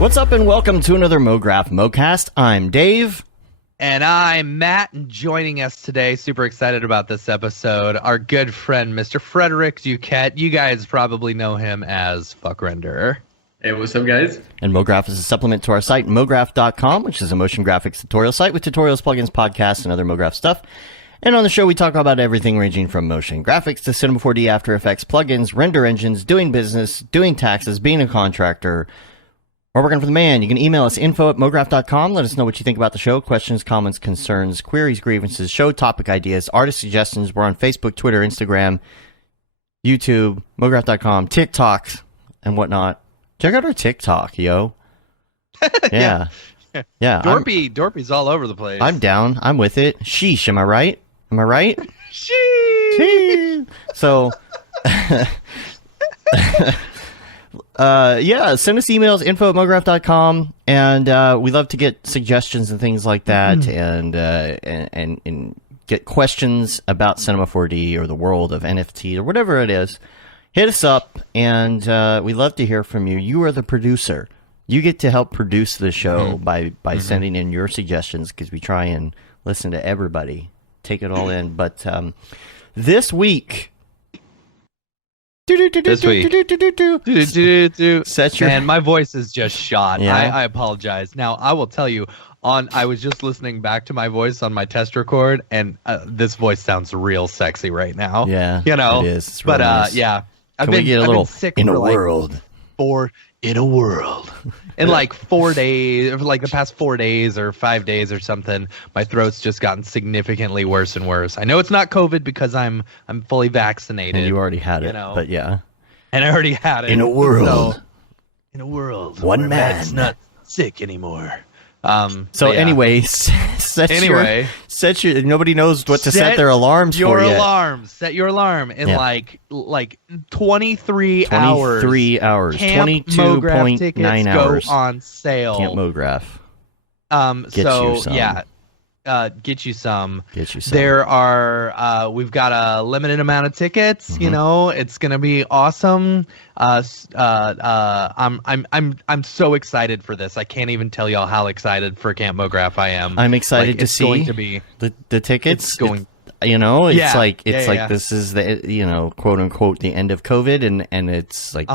What's up and welcome to another Mograph Mocast. I'm Dave. And I'm Matt, and joining us today, super excited about this episode, our good friend, Mr. Frederick Duquette. You guys probably know him as Fvckrender. Hey, what's up, guys? And Mograph is a supplement to our site, mograph.com, which is a motion graphics tutorial site with tutorials, plugins, podcasts, and other Mograph stuff. And on the show, we talk about everything ranging from motion graphics to Cinema 4D, After Effects, plugins, render engines, doing business, doing taxes, being a contractor, or working for the man. You can email us info@mograph.com. Let us know what you think about the show. Questions, comments, concerns, queries, grievances, show topic ideas, artist suggestions. We're on Facebook, Twitter, Instagram, YouTube, mograph.com, TikTok, and whatnot. Check out our TikTok, yo. Yeah. Yeah. Dorpy's all over the place. I'm down. I'm with it. Sheesh, am I right? Am I right? Sheesh. So, yeah, send us emails, info@mograph.com, and we love to get suggestions and things like that, and get questions about Cinema 4D or the world of NFT or whatever it is. Hit us up, and we love to hear from you. You are the producer. You get to help produce the show by sending in your suggestions, because we try and listen to everybody, take it all in. But this week... Man, my voice is just shot. Yeah. I apologize. Now, I will tell you, I was just listening back to my voice on my test record, and this voice sounds real sexy right now. Yeah, you know, it is. It's really nice. Yeah. Can we get a little sick in for a world? In a world. In like 4 days, like the past 4 days or 5 days or something, my throat's just gotten significantly worse and worse. I know it's not COVID because I'm fully vaccinated. And you already had it, but yeah. And I already had it. In a world. In a world. One where man. Matt's not sick anymore. So anyway, nobody knows what to set their alarms for yet. Set your alarm in like 23 hours. 23 hours. Camp 22.9 hours. Go on sale. Camp Mograph. Get you some. There are we've got a limited amount of tickets. You know, it's gonna be awesome. I'm so excited for this. I can't even tell y'all how excited for Camp Mograph I am. I'm excited to see going to be the tickets. It's going. It's like this is the quote unquote the end of COVID, and it's like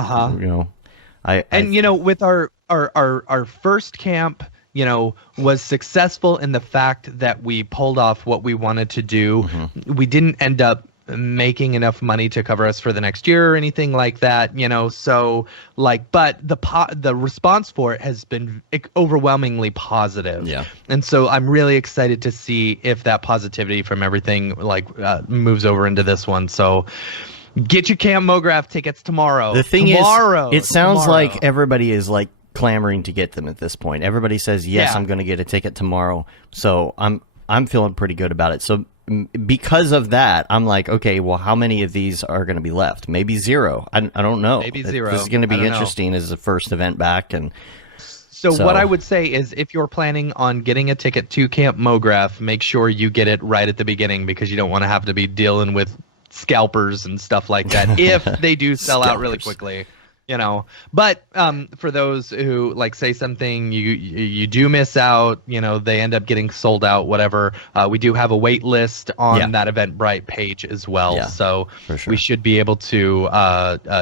with our first camp, was successful in the fact that we pulled off what we wanted to do. We didn't end up making enough money to cover us for the next year or anything like that, so but the response for it has been overwhelmingly positive. Yeah. And so I'm really excited to see if that positivity from everything moves over into this one. So get your Camp Mograph tickets tomorrow. The thing is, it sounds like everybody is clamoring to get them at this point. Everybody says, yes, I'm going to get a ticket tomorrow. So I'm feeling pretty good about it. So because of that, I'm like, okay, well, how many of these are going to be left? Maybe zero. I don't know. Maybe zero. This is going to be interesting as the first event back. And so what I would say is, if you're planning on getting a ticket to Camp Mograph, make sure you get it right at the beginning, because you don't want to have to be dealing with scalpers and stuff like that if they do sell out really quickly. But for those who say something you do miss out, they end up getting sold out, whatever. We do have a wait list on that Eventbrite page as well. So we should be able to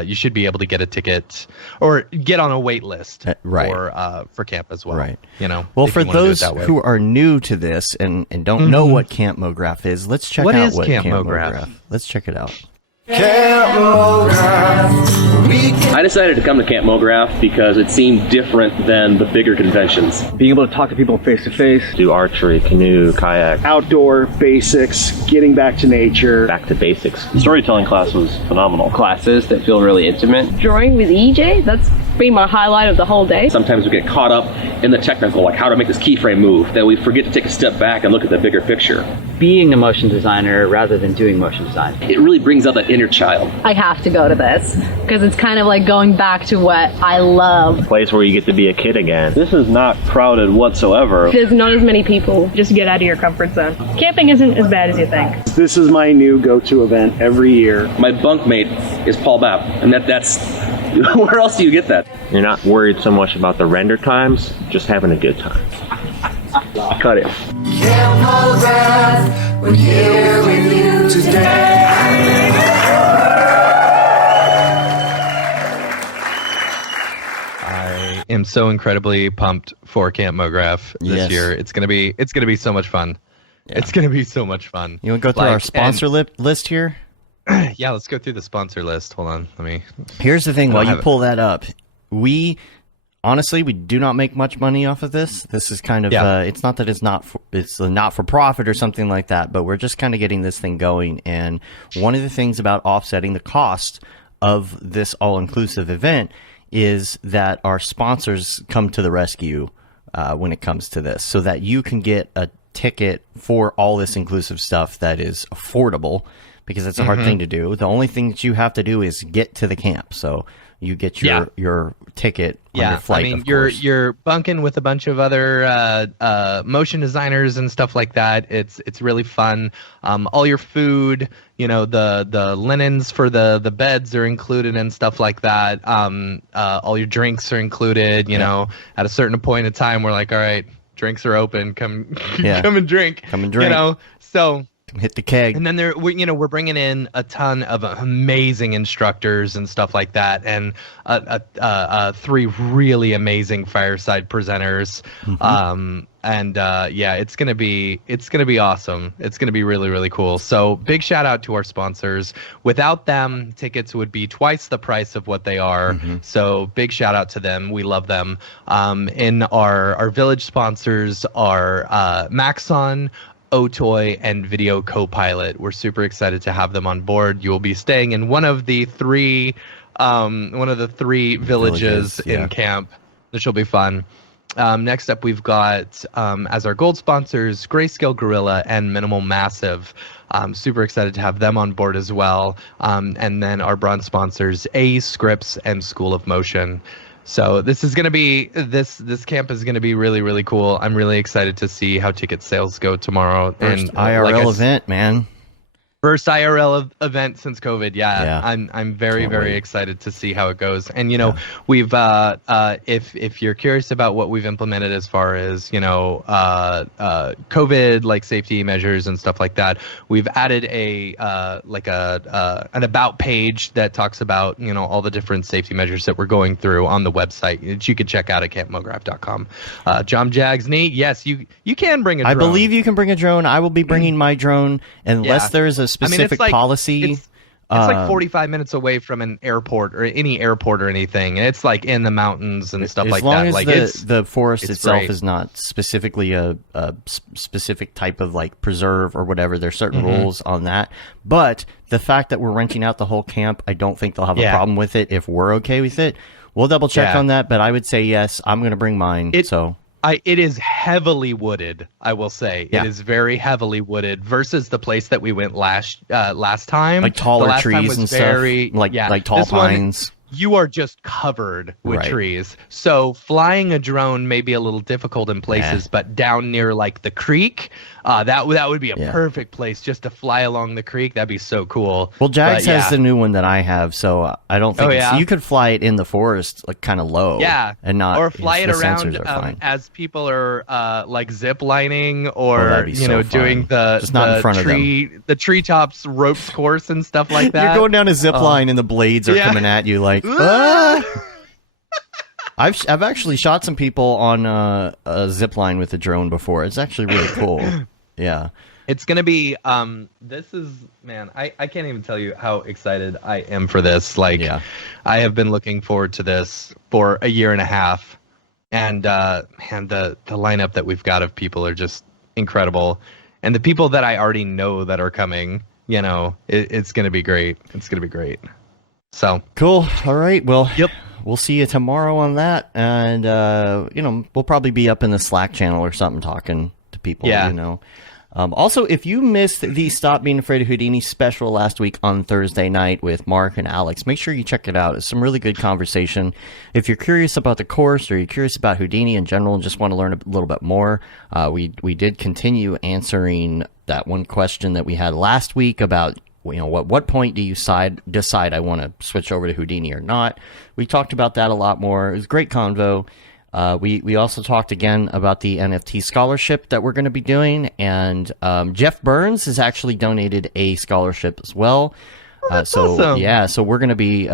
you should be able to get a ticket or get on a wait list for camp as well. Right. Well, for those who are new to this and don't know what Camp Mograph is, let's check out what Camp Mograph. Let's check it out. Camp Mograph. I decided to come to Camp Mograph because it seemed different than the bigger conventions. Being able to talk to people face to face. Do archery, canoe, kayak. Outdoor basics, getting back to nature. Back to basics. The storytelling class was phenomenal. Classes that feel really intimate. Drawing with EJ, that's been my highlight of the whole day. Sometimes we get caught up in the technical, like how to make this keyframe move, that we forget to take a step back and look at the bigger picture. Being a motion designer rather than doing motion design. It really brings out that inner child. I have to go to this because it's kind of like going back to what I love. A place where you get to be a kid again. This is not crowded whatsoever. There's not as many people. Just get out of your comfort zone. Camping isn't as bad as you think. This is my new go-to event every year. My bunkmate is Paul Babb, and that's Where else do you get that? You're not worried so much about the render times, just having a good time. Cut it. We're here with you today. I am so incredibly pumped for Camp Mograph this year. It's gonna be so much fun. Yeah. It's gonna be so much fun. You want to go through our sponsor list here? Yeah, let's go through the sponsor list. Hold on, let me. Here's the thing. While you pull that up, we do not make much money off of this. This is kind of it's not that it's a not for profit or something like that, but we're just kind of getting this thing going. And one of the things about offsetting the cost of this all-inclusive event is that our sponsors come to the rescue when it comes to this, so that you can get a ticket for all this inclusive stuff that is affordable, because it's a hard thing to do. The only thing that you have to do is get to the camp. So you get your ticket on your flight. I mean, you're bunking with a bunch of other motion designers and stuff like that. It's really fun. All your food, the linens for the beds are included and stuff like that. All your drinks are included. At a certain point in time, we're like, all right, drinks are open. Come and drink. Come and drink. So. Hit the keg. And then we're bringing in a ton of amazing instructors and stuff like that, and 3 really amazing fireside presenters. It's gonna be awesome. It's gonna be really, really cool. So big shout out to our sponsors. Without them, tickets would be twice the price of what they are. So big shout out to them. We love them. In our village sponsors are Maxon, Otoy, and Video Copilot. We're super excited to have them on board. You will be staying in one of the three villages in camp. This will be fun. Next up, we've got as our gold sponsors Grayscale Gorilla and Minimal Massive. Super excited to have them on board as well. And then our bronze sponsors A Scripts and School of Motion. So this is going to be this camp is going to be really, really cool. I'm really excited to see how ticket sales go tomorrow. First IRL event, man. First IRL event since COVID. Yeah. I'm very, very excited to see how it goes. And we've if you're curious about what we've implemented as far as COVID like safety measures and stuff like that, we've added an about page that talks about all the different safety measures that we're going through on the website that you can check out at campmograph.com. John Jags, Nate, yes, you can bring a drone. I believe you can bring a drone. I will be bringing my drone unless there is a specific policy. It's like 45 minutes away from an airport or any airport or anything. It's like in the mountains and stuff like that. As long as the forest itself is not specifically a specific type of like preserve or whatever, there's certain rules on that. But the fact that we're renting out the whole camp, I don't think they'll have a problem with it if we're okay with it. We'll double check on that, but I would say yes. I'm going to bring mine. It is heavily wooded, I will say. Yeah. It is very heavily wooded versus the place that we went last time. Like taller trees and stuff. Like tall pines. You are just covered with trees. So flying a drone may be a little difficult in places, but down near like the creek, that would be a perfect place just to fly along the creek. That'd be so cool. Well, Jags has the new one that I have, so I don't think you could fly it in the forest like kind of low. Yeah. And not or fly it around as people are like zip lining or doing the treetops ropes course and stuff like that. You're going down a zip line and the blades are coming at you like I've actually shot some people on a zip line with a drone before. It's actually really cool. Yeah. It's going to be this is man, I can't even tell you how excited I am for this. Like I have been looking forward to this for a year and a half. And man, the lineup that we've got of people are just incredible. And the people that I already know that are coming, it's going to be great. It's going to be great. So cool. All right. Well, we'll see you tomorrow on that. And, we'll probably be up in the Slack channel or something talking to people, Also, if you missed the Stop Being Afraid of Houdini special last week on Thursday night with Mark and Alex, make sure you check it out. It's some really good conversation. If you're curious about the course or you're curious about Houdini in general and just want to learn a little bit more, we did continue answering that one question that we had last week about what point do you decide I want to switch over to Houdini or not? We talked about that a lot more. It was a great convo. We also talked again about the NFT scholarship that we're going to be doing, and Jeff Burns has actually donated a scholarship as well. Awesome. So we're going to be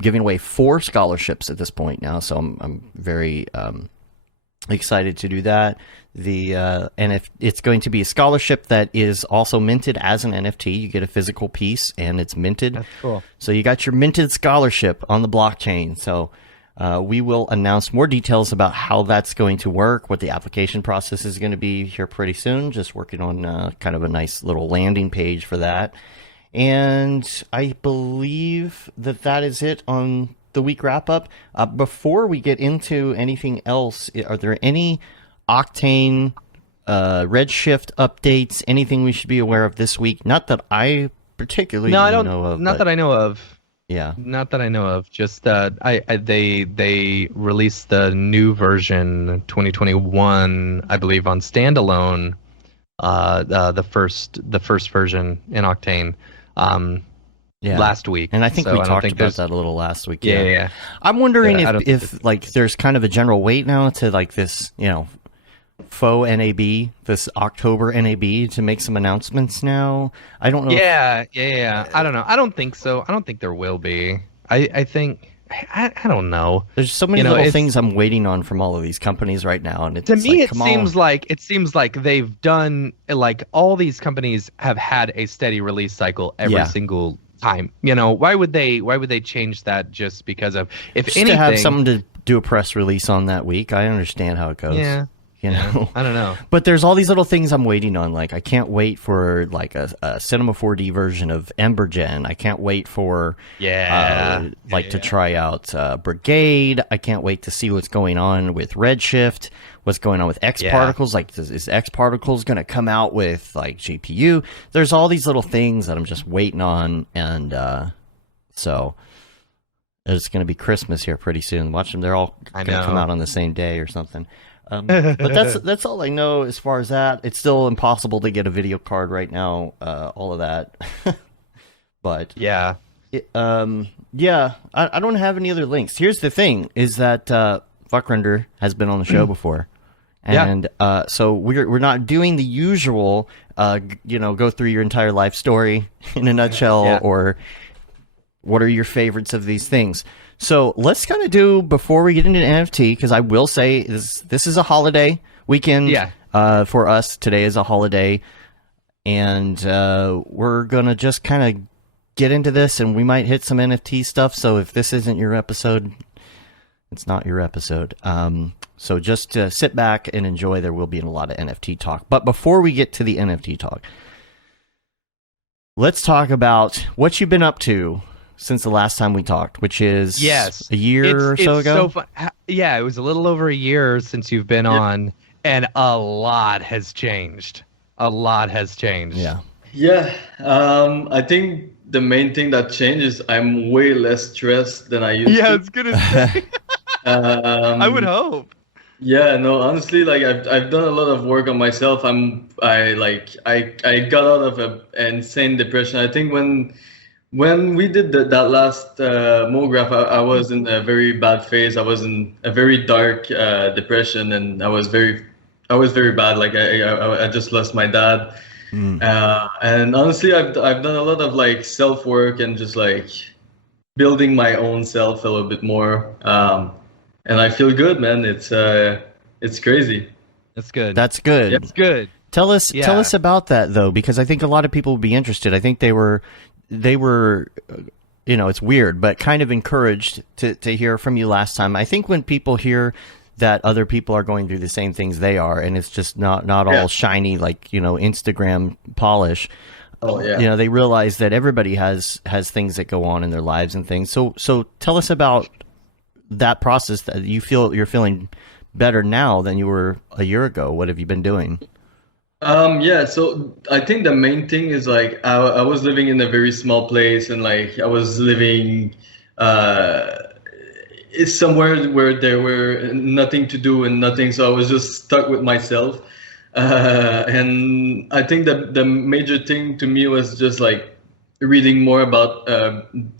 giving away 4 scholarships at this point now. So I'm very excited to do that. And if it's going to be a scholarship that is also minted as an NFT, you get a physical piece and it's minted. That's cool. So you got your minted scholarship on the blockchain. So we will announce more details about how that's going to work, what the application process is going to be here pretty soon. Just working on kind of a nice little landing page for that. And I believe that is it on the week wrap up. Before we get into anything else, are there any Octane Redshift updates? Anything we should be aware of this week? Not that I particularly know of. Not that I know of. Yeah. Not that I know of. Just they released the new version 2021, I believe, on standalone. The first version in Octane. Last week, and I think we talked about that a little last week. Yeah. I'm wondering if like there's kind of a general weight now to like this, faux NAB, this October NAB, to make some announcements now. I don't know. Yeah. I don't know. I don't think so. I don't think there will be. I think. I don't know. There's so many little things I'm waiting on from all of these companies right now, and to me, it seems like they've done like all these companies have had a steady release cycle every single time. Why would they change that just because of just anything? To have someone to do a press release on that week. I understand how it goes. Yeah. I don't know. But there's all these little things I'm waiting on. Like, I can't wait for like a Cinema 4D version of Embergen. I can't wait for to try out Brigade. I can't wait to see what's going on with Redshift. What's going on with X Particles? Like, is X Particles going to come out with like GPU? There's all these little things that I'm just waiting on, and so it's going to be Christmas here pretty soon. Watch them; they're all going to come out on the same day or something. But that's all I know as far as that. It's still impossible to get a video card right now. All of that, but I don't have any other links. Here's the thing: is that Fvckrender has been on the show before, and so we're not doing the usual, go through your entire life story in a nutshell, or what are your favorites of these things. So let's kind of do, before we get into NFT, because I will say this is a holiday weekend for us. Today is a holiday, and we're going to just kind of get into this, and we might hit some NFT stuff. So if this isn't your episode, it's not your episode. So just sit back and enjoy. There will be a lot of NFT talk. But before we get to the NFT talk, let's talk about what you've been up to since the last time we talked, which is a year or so ago. It was a little over a year since you've been on, and a lot has changed. Yeah. I think the main thing that changed is I'm way less stressed than I used to. I was gonna say. I would hope. Yeah, no, honestly, like I've done a lot of work on myself. I got out of an insane depression. I think when we did that last Mograph, I was in a very bad phase. I was in a very dark depression, and I was very bad. Like I just lost my dad, and honestly, I've done a lot of like self work and just like building my own self a little bit more. And I feel good, man. It's crazy. That's good. That's good. It's good. Tell us about that though, because I think a lot of people would be interested. I think they were, it's weird, but kind of encouraged to hear from you last time. I think when people hear that other people are going through the same things they are, and it's just not all shiny, like, Instagram polish. Oh yeah. They realize that everybody has things that go on in their lives and things. So tell us about that process, that you feel you're feeling better now than you were a year ago. What have you been doing? So I think the main thing is like I was living in a very small place, and like I was living it's somewhere where there were nothing to do and nothing, so I was just stuck with myself. And I think that the major thing to me was just like reading more about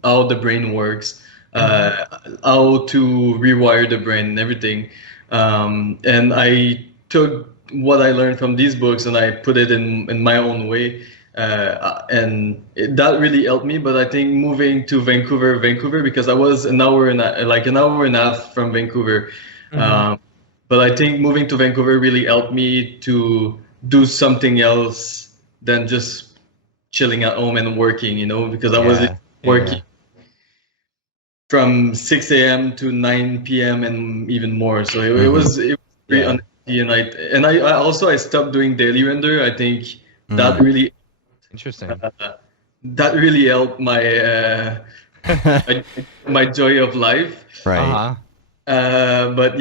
how the brain works, how to rewire the brain and everything. And I took what I learned from these books and I put it in my own way. That really helped me. But I think moving to Vancouver, because I was an hour and a half from Vancouver. But I think moving to Vancouver really helped me to do something else than just chilling at home and working, because I was working from 6 a.m. to 9 p.m. and even more. So it was pretty unhealthy. And I stopped doing daily render. I think that really interesting. That really helped my my joy of life. Right. But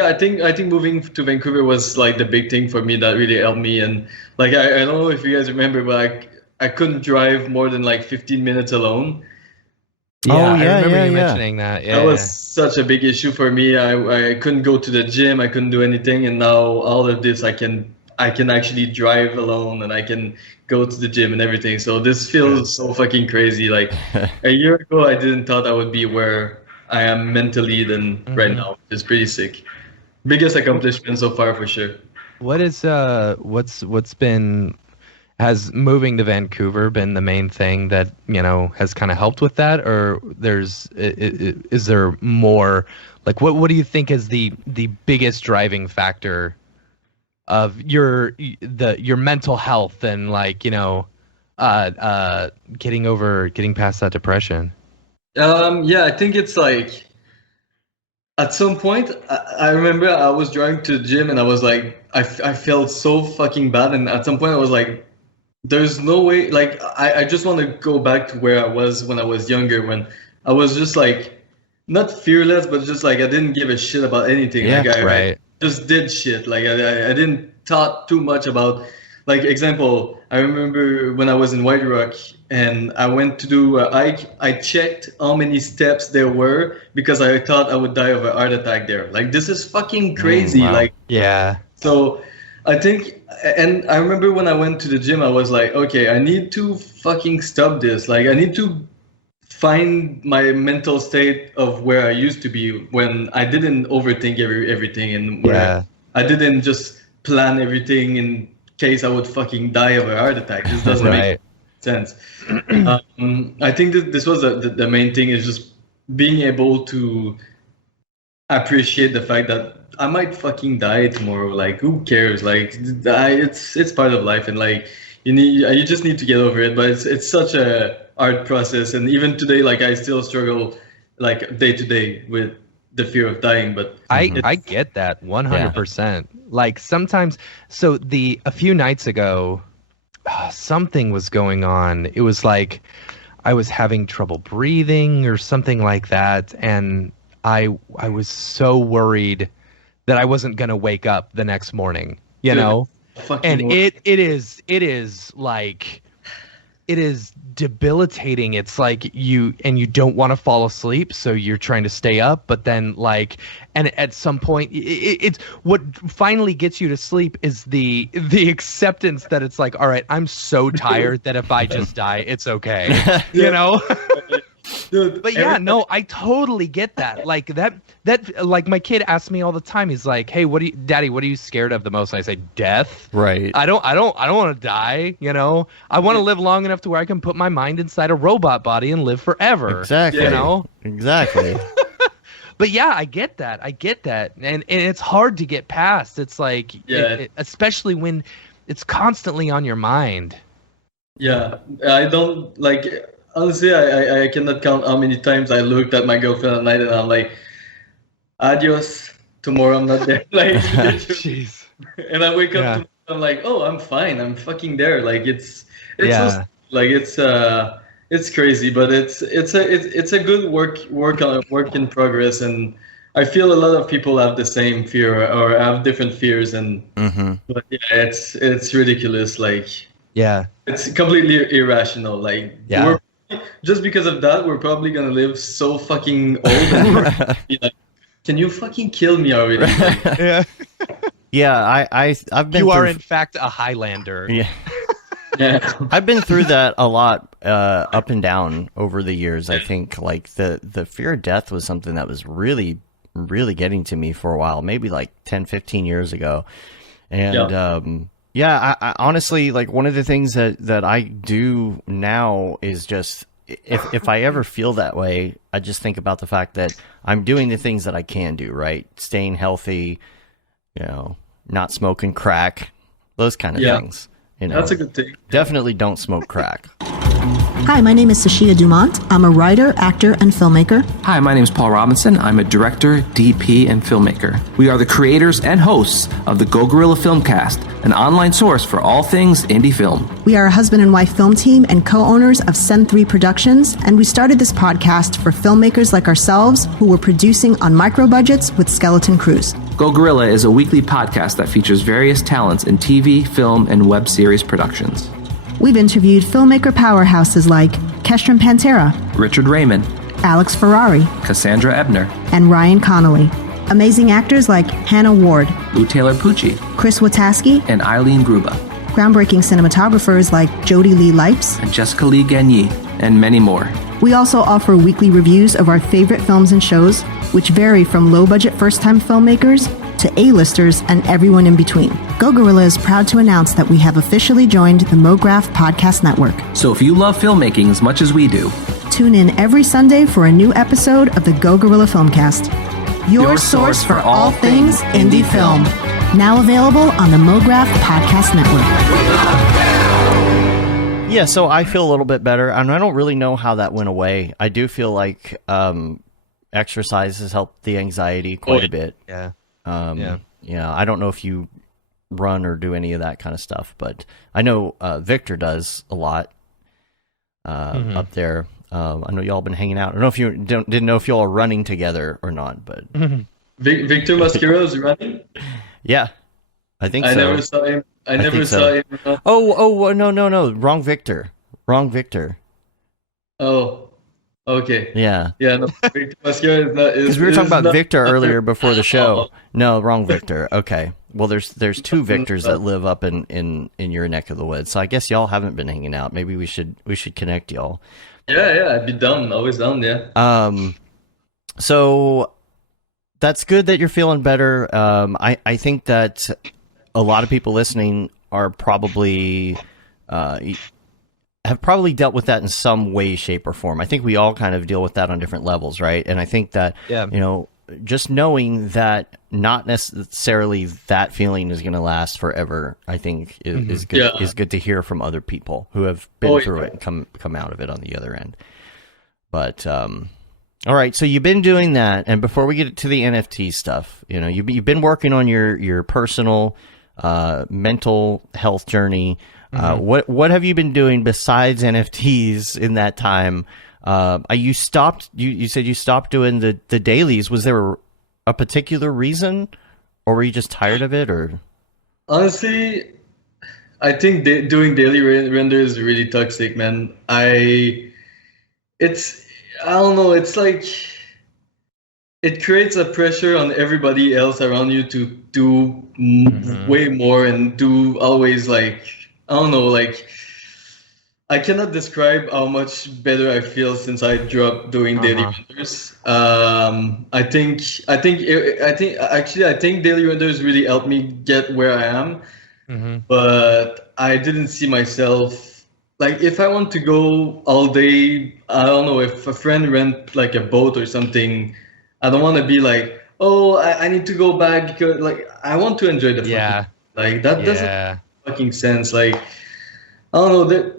I think moving to Vancouver was like the big thing for me that really helped me. And like I don't know if you guys remember, but I couldn't drive more than like 15 minutes alone. I remember you mentioning that. That was such a big issue for me. I couldn't go to the gym. I couldn't do anything. And now all of this, I can actually drive alone and I can go to the gym and everything. So this feels so fucking crazy. Like a year ago, I didn't thought I would be where I am mentally than right now. It's pretty sick. Biggest accomplishment so far for sure. What is has moving to Vancouver been the main thing that has kind of helped with that, or is there more? Like what do you think is the biggest driving factor of your mental health and getting past that depression? I think it's like at some point I remember I was driving to the gym and I was like I felt so fucking bad, and at some point I was like, there's no way, like I just want to go back to where I was when I was younger, when I was just like not fearless but just like I didn't give a shit about anything. I just did shit. Like I didn't thought too much about, like, example, I remember when I was in White Rock and I went to do a hike, I checked how many steps there were because I thought I would die of a heart attack there. Like, this is fucking crazy. Wow. Like, yeah. So I think, and I remember when I went to the gym, I was like, okay, I need to fucking stop this. Like, I need to find my mental state of where I used to be when I didn't overthink everything, and where I didn't just plan everything in case I would fucking die of a heart attack. This doesn't make sense. I think that this was the main thing, is just being able to appreciate the fact that I might fucking die tomorrow. Like, who cares? Like, it's part of life, and like you just need to get over it. But it's such a hard process, and even today, like, I still struggle like day to day with the fear of dying. But I get that 100%. Like, sometimes, so a few nights ago, something was going on. It was like I was having trouble breathing or something like that, and I was so worried that I wasn't gonna wake up the next morning, you know. And it is like, it is debilitating. It's like you don't want to fall asleep, so you're trying to stay up, but then like, and at some point it's what finally gets you to sleep is the acceptance that it's like, all right, I'm so tired that if I just die, it's okay. You know? Dude, but yeah, no, I totally get that. Like that like my kid asks me all the time. He's like, "Hey, Daddy, what are you scared of the most?" And I say, "Death." Right. I don't want to die, you know? I want to live long enough to where I can put my mind inside a robot body and live forever. Exactly. You know? Exactly. But yeah, I get that. And it's hard to get past. It's like, especially when it's constantly on your mind. Yeah, I don't like. Honestly, I cannot count how many times I looked at my girlfriend at night and I'm like, adios, tomorrow I'm not there. Like, jeez. And I wake up tomorrow, I'm like, oh, I'm fine, I'm fucking there. Like, it's crazy, but it's a good work in progress, and I feel a lot of people have the same fear or have different fears, and but yeah, it's ridiculous. Like, it's completely irrational. Like, just because of that, we're probably gonna live so fucking old and be like, can you fucking kill me already? Like, I've been. You are in fact a Highlander. Yeah. I've been through that a lot, up and down over the years. I think like the fear of death was something that was really, really getting to me for a while, maybe like 10, 15 years ago. And, I honestly, like one of the things that I do now is just, if I ever feel that way, I just think about the fact that I'm doing the things that I can do, right? Staying healthy, not smoking crack, those kind of things. That's a good thing. Definitely don't smoke crack. Hi, my name is Sashia Dumont. I'm a writer, actor, and filmmaker. Hi, my name is Paul Robinson. I'm a director, DP, and filmmaker. We are the creators and hosts of the Go Gorilla Filmcast, an online source for all things indie film. We are a husband and wife film team and co-owners of Send 3 Productions, and we started this podcast for filmmakers like ourselves who were producing on micro budgets with skeleton crews. Go Gorilla is a weekly podcast that features various talents in TV, film, and web series productions. We've interviewed filmmaker powerhouses like Kestrin Pantera, Richard Raymond, Alex Ferrari, Cassandra Ebner, and Ryan Connolly. Amazing actors like Hannah Ward, Lou Taylor Pucci, Chris Wataski, and Eileen Gruba. Groundbreaking cinematographers like Jody Lee Lipes, and Jessica Lee Gagné, and many more. We also offer weekly reviews of our favorite films and shows, which vary from low-budget first-time filmmakers to A-listers and everyone in between. Go Gorilla is proud to announce that we have officially joined the Mograph Podcast Network. So if you love filmmaking as much as we do, tune in every Sunday for a new episode of the Go Gorilla Filmcast, your source for all things indie film. Now available on the Mograph Podcast Network. Yeah, so I feel a little bit better, and I don't really know how that went away. I do feel like exercise has helped the anxiety quite a bit. Yeah. I don't know if you run or do any of that kind of stuff, but I know Victor does a lot up there. I know y'all been hanging out. I don't know if you didn't know if y'all are running together or not, but Victor Mascaro is running. Yeah, I think so. I never saw him. I never saw him. Oh, no, wrong Victor. Oh. Okay. Yeah. Yeah. No, Victor Mascaro is not. Because we were talking about Victor earlier before the show. No, wrong Victor. Okay. Well, there's two Victors that live up in your neck of the woods. So I guess y'all haven't been hanging out. Maybe we should connect y'all. Yeah. I'd be down. Always down. Yeah. So that's good that you're feeling better. I think that a lot of people listening are probably have probably dealt with that in some way, shape, or form. I think we all kind of deal with that on different levels, right? And I think that, just knowing that not necessarily that feeling is going to last forever, I think is good. Yeah. Is good to hear from other people who have been through it and come out of it on the other end. But all right, so you've been doing that, and before we get to the NFT stuff, you've been working on your personal mental health journey. What have you been doing besides NFTs in that time? You said you stopped doing the dailies. Was there a particular reason, or were you just tired of it? Or honestly, I think doing daily render is really toxic, man. I don't know. It's like it creates a pressure on everybody else around you to do way more and do always like. I don't know, like, I cannot describe how much better I feel since I dropped doing daily renders. I think daily renders really helped me get where I am. But I didn't see myself, like, if I want to go all day, I don't know, if a friend rent like a boat or something, I don't want to be like, oh, I need to go back because, like, I want to enjoy the fun. Like, that doesn't fucking sense. Like, I don't know,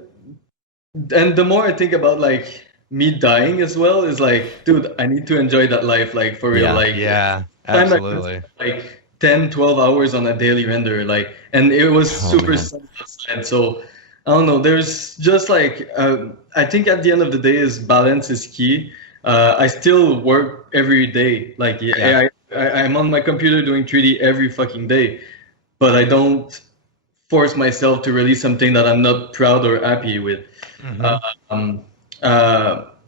and the more I think about like me dying as well, is like, dude, I need to enjoy that life, like, for real. Absolutely. Like 10-12 hours on a daily render, like, and it was super sunny outside, so I don't know, there's just like I think at the end of the day is balance is key. I still work every day, like I'm on my computer doing 3D every fucking day, but I don't force myself to release something that I'm not proud or happy with.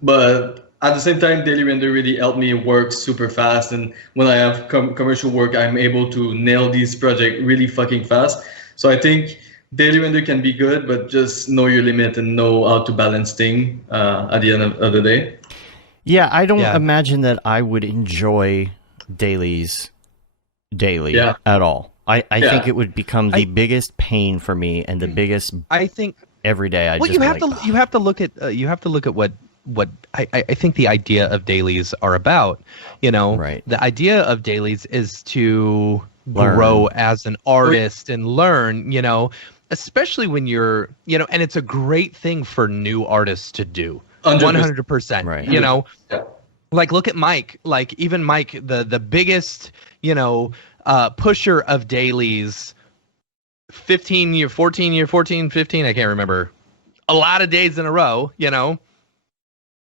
But at the same time, daily render really helped me work super fast. And when I have commercial work, I'm able to nail these projects really fucking fast. So I think daily render can be good, but just know your limit and know how to balance things at the end of the day. Yeah, I don't imagine that I would enjoy dailies daily at all. I think it would become the biggest pain for me and the biggest. I think every day. You have to look at what I think the idea of dailies are about. You know, the idea of dailies is to grow as an artist and learn. You know, especially when you're, you know, and it's a great thing for new artists to do. 100%. Right. You know, like look at Mike. Like even Mike, the biggest, you know, pusher of dailies. 15, 15, I can't remember. A lot of days in a row, you know.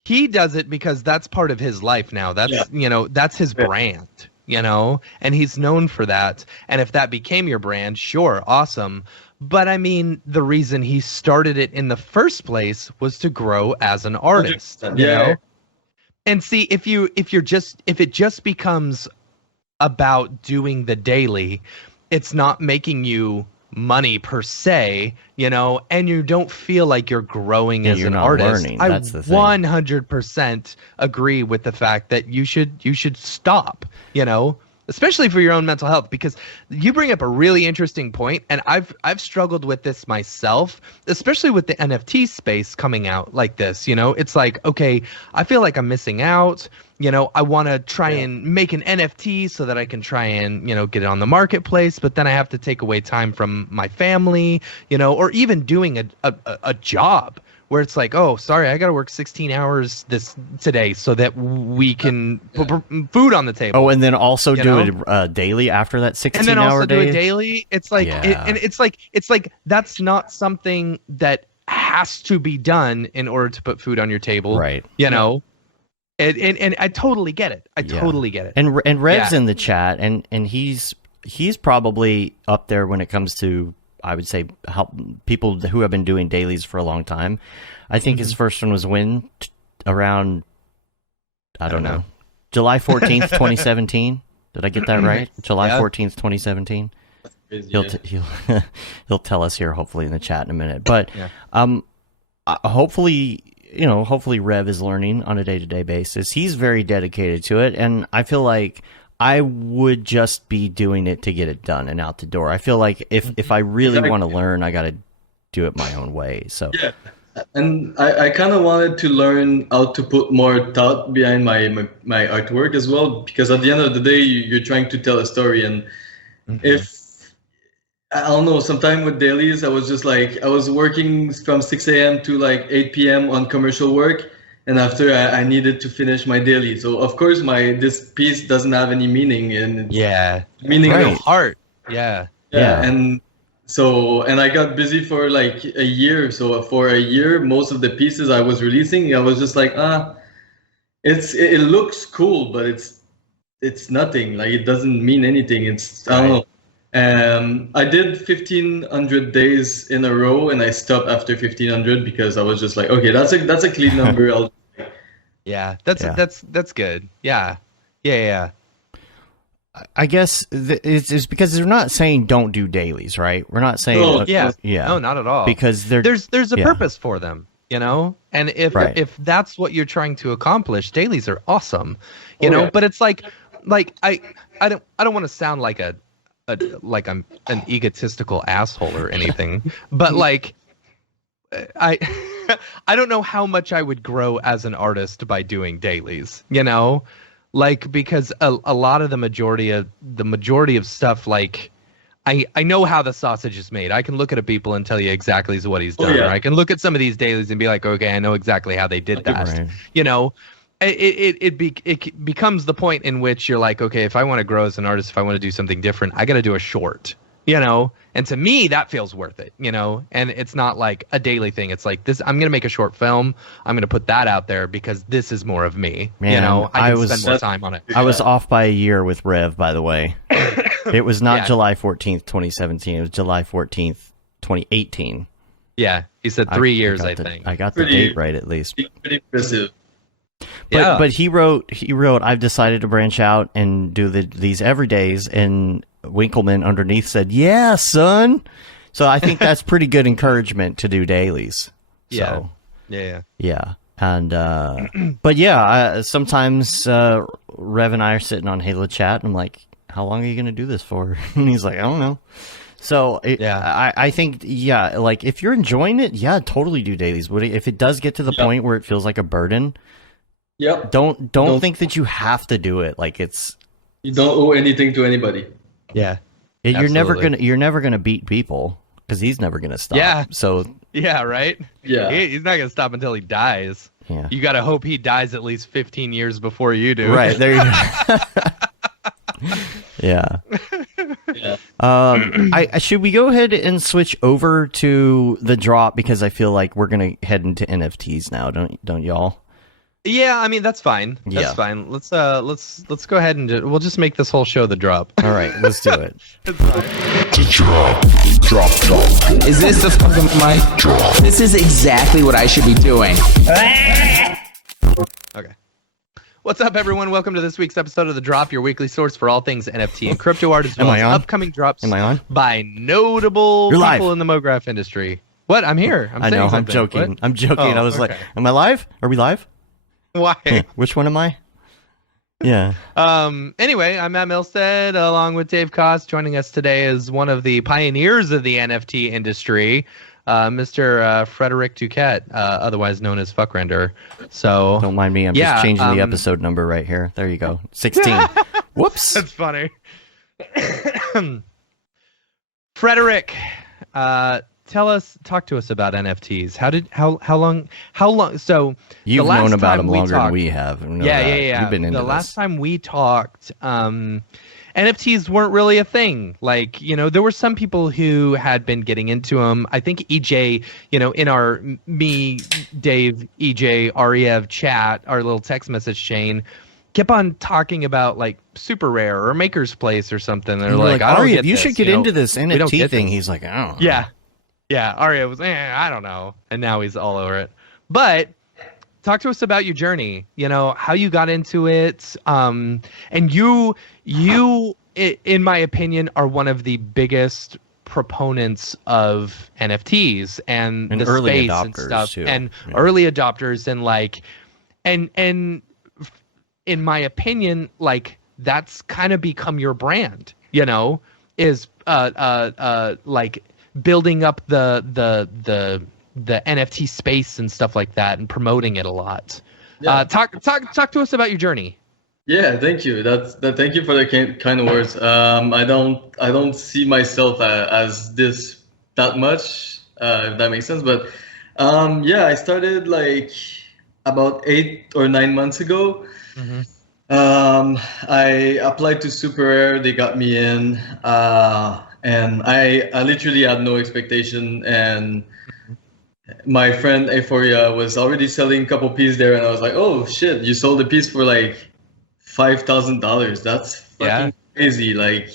He does it because that's part of his life now. That's, you know, that's his brand, you know, and he's known for that. And if that became your brand, sure, awesome. But I mean, the reason he started it in the first place was to grow as an artist, you know. And see, if it just becomes about doing the daily, it's not making you money per se, you know, and you don't feel like you're growing as an artist. Learning. I That's the thing. 100% agree with the fact that you should stop, you know, especially for your own mental health, because you bring up a really interesting point, and I've struggled with this myself, especially with the NFT space coming out like this. You know, it's like, okay, I feel like I'm missing out. You know, I want to try and make an NFT so that I can try and, you know, get it on the marketplace, but then I have to take away time from my family, you know, or even doing a job where it's like, oh, sorry, I got to work 16 hours today so that we can put food on the table. Oh, and then also do it daily after that 16-hour day. And then also do it daily. It's like, and it's like that's not something that has to be done in order to put food on your table, right? You know. And I totally get it. I totally get it. And Rev's in the chat, and he's probably up there when it comes to, I would say, people who have been doing dailies for a long time. I think his first one was around, I don't know, July 14th, 2017. Did I get that right? July 14th, 2017. He'll tell us here hopefully in the chat in a minute. But hopefully Rev is learning on a day-to-day basis. He's very dedicated to it, and I feel like I would just be doing it to get it done and out the door. I feel like if I really want to learn, I got to do it my own way. So and I kind of wanted to learn how to put more thought behind my artwork as well, because at the end of the day, you're trying to tell a story, and if I don't know, sometime with dailies, I was just like, I was working from 6 a.m. to like 8 p.m. on commercial work. And after I needed to finish my daily. So of course this piece doesn't have any meaning, and meaning in your heart. Yeah. And so, and I got busy for like a year. So for a year, most of the pieces I was releasing, I was just like, it looks cool, but it's nothing. Like it doesn't mean anything. I don't know. I did 1,500 days in a row, and I stopped after 1,500 because I was just like, okay, that's a clean number. That's good. Yeah. I guess it's because they're not saying don't do dailies, right? We're not saying no, not at all. Because there's a purpose for them, you know. And if that's what you're trying to accomplish, dailies are awesome, you know. But it's like I don't want to sound like like I'm an egotistical asshole or anything, but like I don't know how much I would grow as an artist by doing dailies, you know, like because a lot of the majority of stuff, like I know how the sausage is made. I can look at a people and tell you exactly what he's done. Or I can look at some of these dailies and be like, okay, I know exactly how they did that, you know. It becomes the point in which you're like, okay, if I want to grow as an artist, if I want to do something different, I got to do a short, you know. And to me, that feels worth it, you know. And it's not like a daily thing. It's like this: I'm gonna make a short film. I'm gonna put that out there because this is more of me, you know. I can spend more time on it. I was off by a year with Rev, by the way. It was not July 14th, 2017. It was July 14th, 2018. Yeah, he said 3 years. I think I got the date right at least. Pretty impressive. But he wrote, I've decided to branch out and do these every days, and Winkleman underneath said, yeah, son. So I think that's pretty good encouragement to do dailies. So, Yeah. And but sometimes Rev and I are sitting on Halo chat, and I'm like, "How long are you gonna do this for?" And he's like, "I don't know." So I think like if you're enjoying it, totally do dailies. If it does get to the point where it feels like a burden, don't think that you have to do it. Like you don't owe anything to anybody. Yeah, you're never gonna beat people because he's never gonna stop. Yeah. So. Yeah, right? Yeah. He's not going to stop until he dies. Yeah. You got to hope he dies at least 15 years before you do. Right, there you go. Yeah. Should we go ahead and switch over to the drop, because I feel like we're going to head into NFTs now, don't y'all? Yeah, I mean that's fine. That's fine. Let's go ahead and we'll just make this whole show the drop. All right, let's do it. It's fine. Drop. Is this the fucking mic? Drop. This is exactly what I should be doing. Okay. What's up, everyone? Welcome to this week's episode of The Drop, your weekly source for all things NFT and crypto art, as well as upcoming drops by notable people in the Mograph industry. What? I'm here. I know. I'm joking. What? I'm joking. I was like, am I live? Are we live? Why? Which one am I? Yeah. Anyway, I'm Matt Milstead, along with Dave Koss. Joining us today is one of the pioneers of the NFT industry, Mr. Fvckrender, otherwise known as Fvckrender. So don't mind me. I'm just changing the episode number right here. There you go. 16. Whoops. That's funny. Fvckrender, talk to us about NFTs. How long? So you've known about them longer than we have. Yeah. You've been into the last time we talked, NFTs weren't really a thing. Like, there were some people who had been getting into them. I think EJ, in our Dave, EJ, Ariev chat, our little text message chain, kept on talking about like Super Rare or Maker's Place or something. They're like, Ariev, you should get into this NFT thing. He's like, I don't know. Yeah, Arya was, I don't know. And now he's all over it. But talk to us about your journey, how you got into it. And you, in my opinion, are one of the biggest proponents of NFTs and the early space adopters and stuff. too. And early adopters and like, and in my opinion, like that's kind of become your brand, is like building up the NFT space and stuff like that and promoting it a lot. Talk to us about your journey. Yeah, thank you. Thank you for the kind of words. I don't see myself as this that much, if that makes sense. But I started like about 8 or 9 months ago. Mm-hmm. I applied to Super Rare. They got me in. And I literally had no expectation, and my friend Euphoria was already selling a couple pieces there, and I was like, "Oh shit, you sold a piece for like $5,000? That's fucking crazy!" Like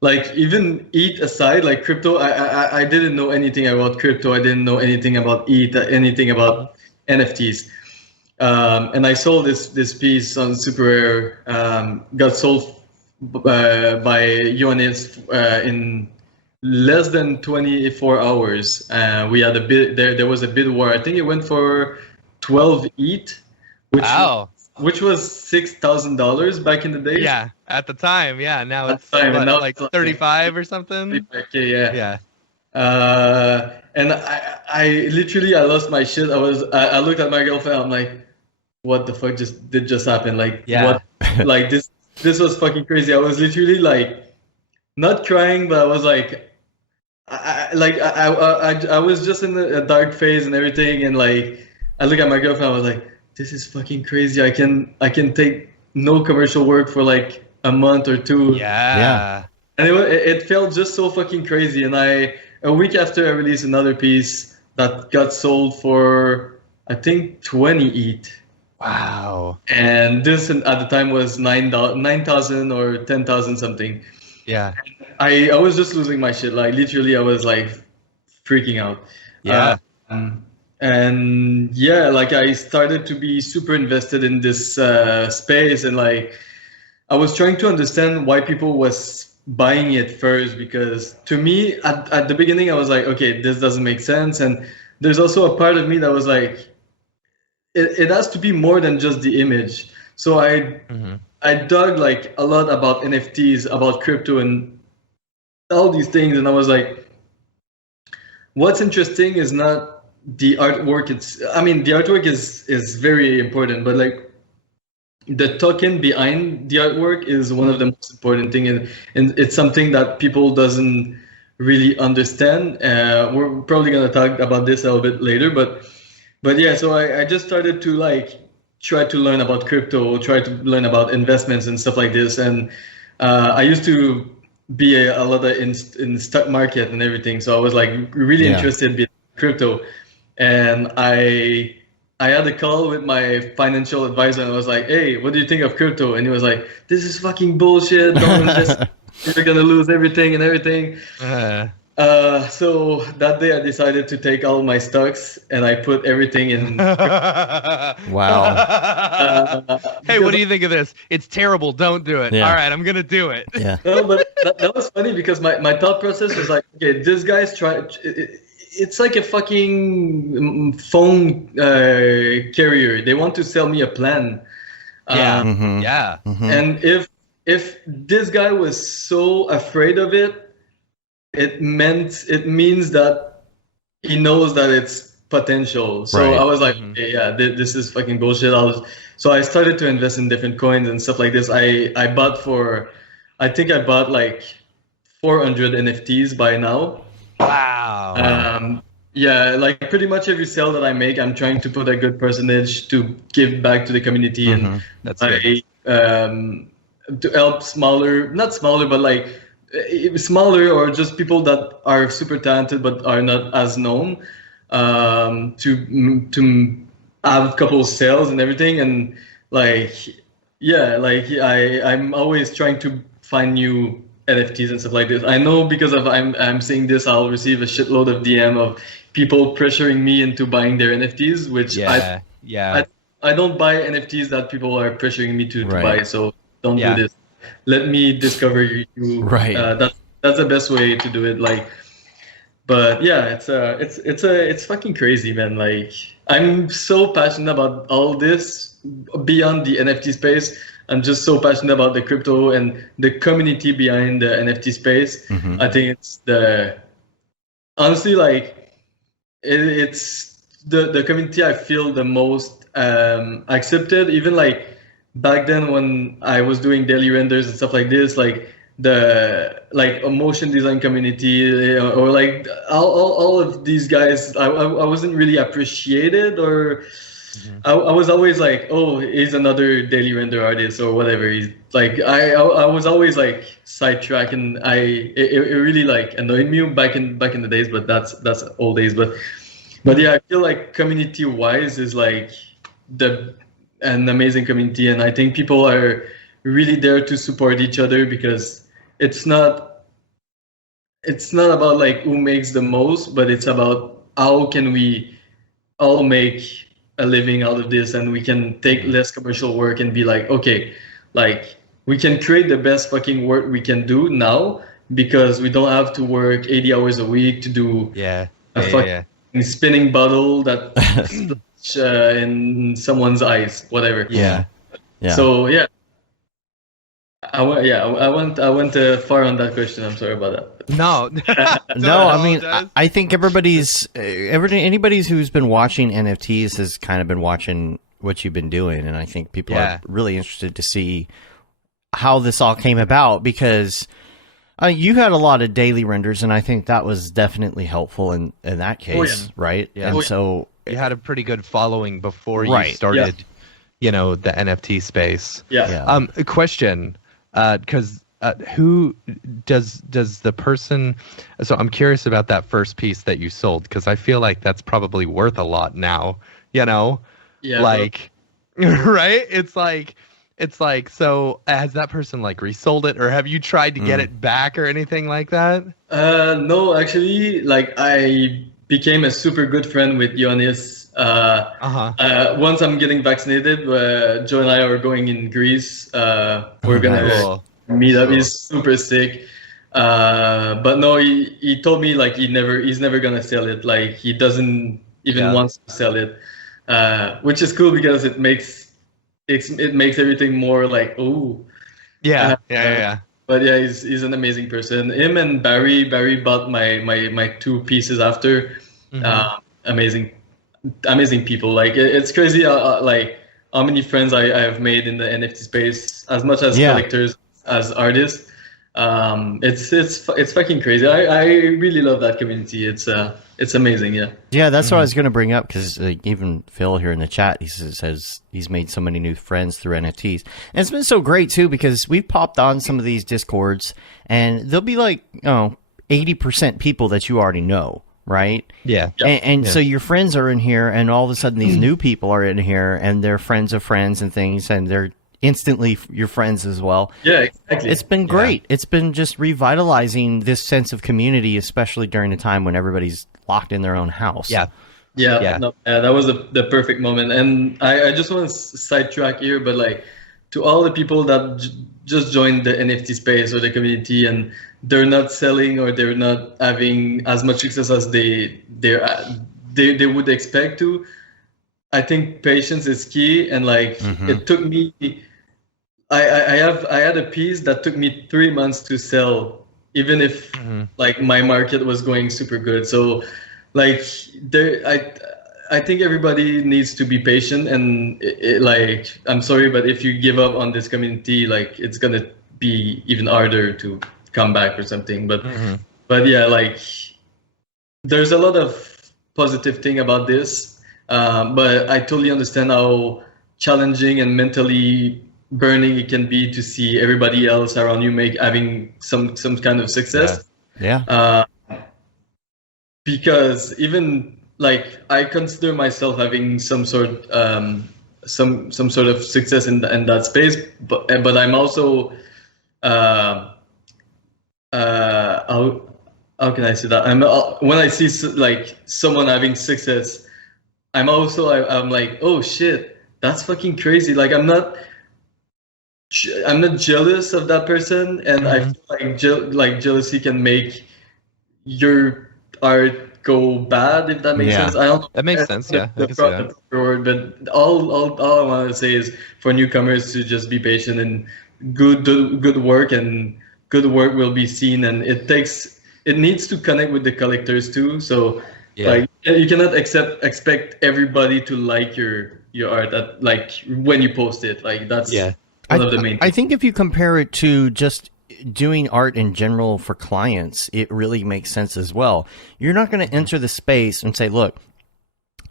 like even ETH aside, like crypto, I didn't know anything about crypto. I didn't know anything about ETH, anything about NFTs, and I sold this piece on Super Rare. Got sold by Ioannis in less than 24 hours. We had a bid there was a bid war. I think it went for 12 ETH, which was $6,000 back in the day. Yeah, at the time. Yeah, now it's like 35 or something. Yeah. And I literally lost my shit. I looked at my girlfriend. I'm like, what the fuck did just happen? Like what? Like this was fucking crazy. I was literally like, not crying, but I was like, I was just in a dark phase and everything, and like, I look at my girlfriend. I was like, this is fucking crazy. I can take no commercial work for like a month or two. Yeah. And it felt just so fucking crazy. And a week after I released another piece that got sold for I think 20 ETH. Wow. And this at the time was 9,000 or 10,000 something. Yeah. I was just losing my shit. Like literally I was like freaking out. Yeah. And yeah, like I started to be super invested in this space, and like I was trying to understand why people was buying it first, because to me at the beginning I was like, okay, this doesn't make sense. And there's also a part of me that was like, it has to be more than just the image. So I dug like a lot about NFTs, about crypto and all these things, and I was like, what's interesting is not the artwork. The artwork is very important, but like the token behind the artwork is one of the most important thing, and it's something that people doesn't really understand. We're probably gonna talk about this a little bit later, but yeah. So I just started to like try to learn about crypto, try to learn about investments and stuff like this, and I used to be a lot in stock market and everything, so I was like really interested in crypto, and I had a call with my financial advisor, and I was like, hey, what do you think of crypto? And he was like, this is fucking bullshit, don't invest, you're gonna lose everything and everything. So that day I decided to take all my stocks and I put everything in. Wow. Hey, what do you think of this? It's terrible. Don't do it. Yeah. All right, I'm going to do it. Yeah. No, but that was funny because my thought process was like, okay, this guy's it's like a fucking phone carrier. They want to sell me a plan. Yeah. And if this guy was so afraid of it, it means that he knows that it's potential. So Right. I was like, okay, yeah, this is fucking bullshit. So I started to invest in different coins and stuff like this. I bought like 400 NFTs by now. Wow. Yeah, like pretty much every sale that I make, I'm trying to put a good percentage to give back to the community, and That's good. To help not smaller, but like smaller or just people that are super talented but are not as known, to have a couple of sales and everything. And like, yeah, like I'm always trying to find new NFTs and stuff like this. I know because of I'm saying this, I'll receive a shitload of DM of people pressuring me into buying their NFTs, which I don't buy NFTs that people are pressuring me to buy. So don't do this. Let me discover you. Right. That's the best way to do it. Like, but yeah, it's fucking crazy, man. Like, I'm so passionate about all this beyond the NFT space. I'm just so passionate about the crypto and the community behind the NFT space. I think it's honestly, like, it's the community I feel the most accepted. Even like back then when I was doing daily renders and stuff like this, like a motion design community, or like all of these guys, I wasn't really appreciated, or I was always like, oh, he's another daily render artist or whatever. He's like, I was always like sidetracked, and it really like annoyed me back in the days, but that's old days. But yeah, I feel like community wise is like an amazing community, and I think people are really there to support each other, because it's not about like who makes the most, but it's about how can we all make a living out of this, and we can take less commercial work and be like, okay, like we can create the best fucking work we can do now, because we don't have to work 80 hours a week to do a fucking spinning bottle that in someone's eyes, whatever. Yeah. So yeah, I went far on that question. I'm sorry about that. No, no. I mean, I think anybody who's been watching NFTs has kind of been watching what you've been doing, and I think people are really interested to see how this all came about, because you had a lot of daily renders, and I think that was definitely helpful in that case, right? Yeah. And so you had a pretty good following before you started, the NFT space. Yeah. A question, because who does the person? So I'm curious about that first piece that you sold, because I feel like that's probably worth a lot now. Yeah. Like, right? It's like, so has that person like resold it, or have you tried to get it back or anything like that? No, actually, like I became a super good friend with Ioannis. Once I'm getting vaccinated, Joe and I are going in Greece. We're gonna meetup is super sick. But no, he told me like he's never gonna sell it. Like he doesn't even want to sell it, which is cool because it makes everything more like yeah. But yeah, he's an amazing person. Him and Barry bought my 2 pieces after. Amazing people. Like it's crazy like how many friends I have made in the NFT space, as much as collectors as artists. It's fucking crazy. I really love that community. It's amazing. Yeah, that's what I was going to bring up, because even Phil here in the chat, he says he's made so many new friends through NFTs, and it's been so great too, because we've popped on some of these Discords and there'll be like 80% people that you already know, right? And so your friends are in here, and all of a sudden these new people are in here, and they're friends of friends and things, and they're instantly your friends as well. Yeah, exactly. It's been great. It's been just revitalizing this sense of community, especially during a time when everybody's locked in their own house. That was the perfect moment. And I just want to sidetrack here, but like to all the people that just joined the NFT space or the community, and they're not selling or they're not having as much success as they would expect to, I think patience is key. And like it took me, I had a piece that took me 3 months to sell, even if like my market was going super good. So like I think everybody needs to be patient, and like I'm sorry, but if you give up on this community, like it's gonna be even harder to come back or something. But yeah, like there's a lot of positive thing about this, but I totally understand how challenging and mentally burning it can be to see everybody else around you having some kind of success. Because even like I consider myself having some sort some sort of success in that space, but I'm also how can I say that? When I see like someone having success, I'm like, oh shit, that's fucking crazy. Like I'm not jealous of that person, and I feel like jealousy can make your art go bad, if that makes sense. I don't know. That makes sense. Yeah, I can see that. Word, but all I want to say is for newcomers to just be patient and good work, and good work will be seen, and it needs to connect with the collectors too. So like you cannot expect everybody to like your art like when you post it. Like that's one of the main things. I think if you compare it to just doing art in general for clients, it really makes sense as well. You're not going to enter the space and say, look,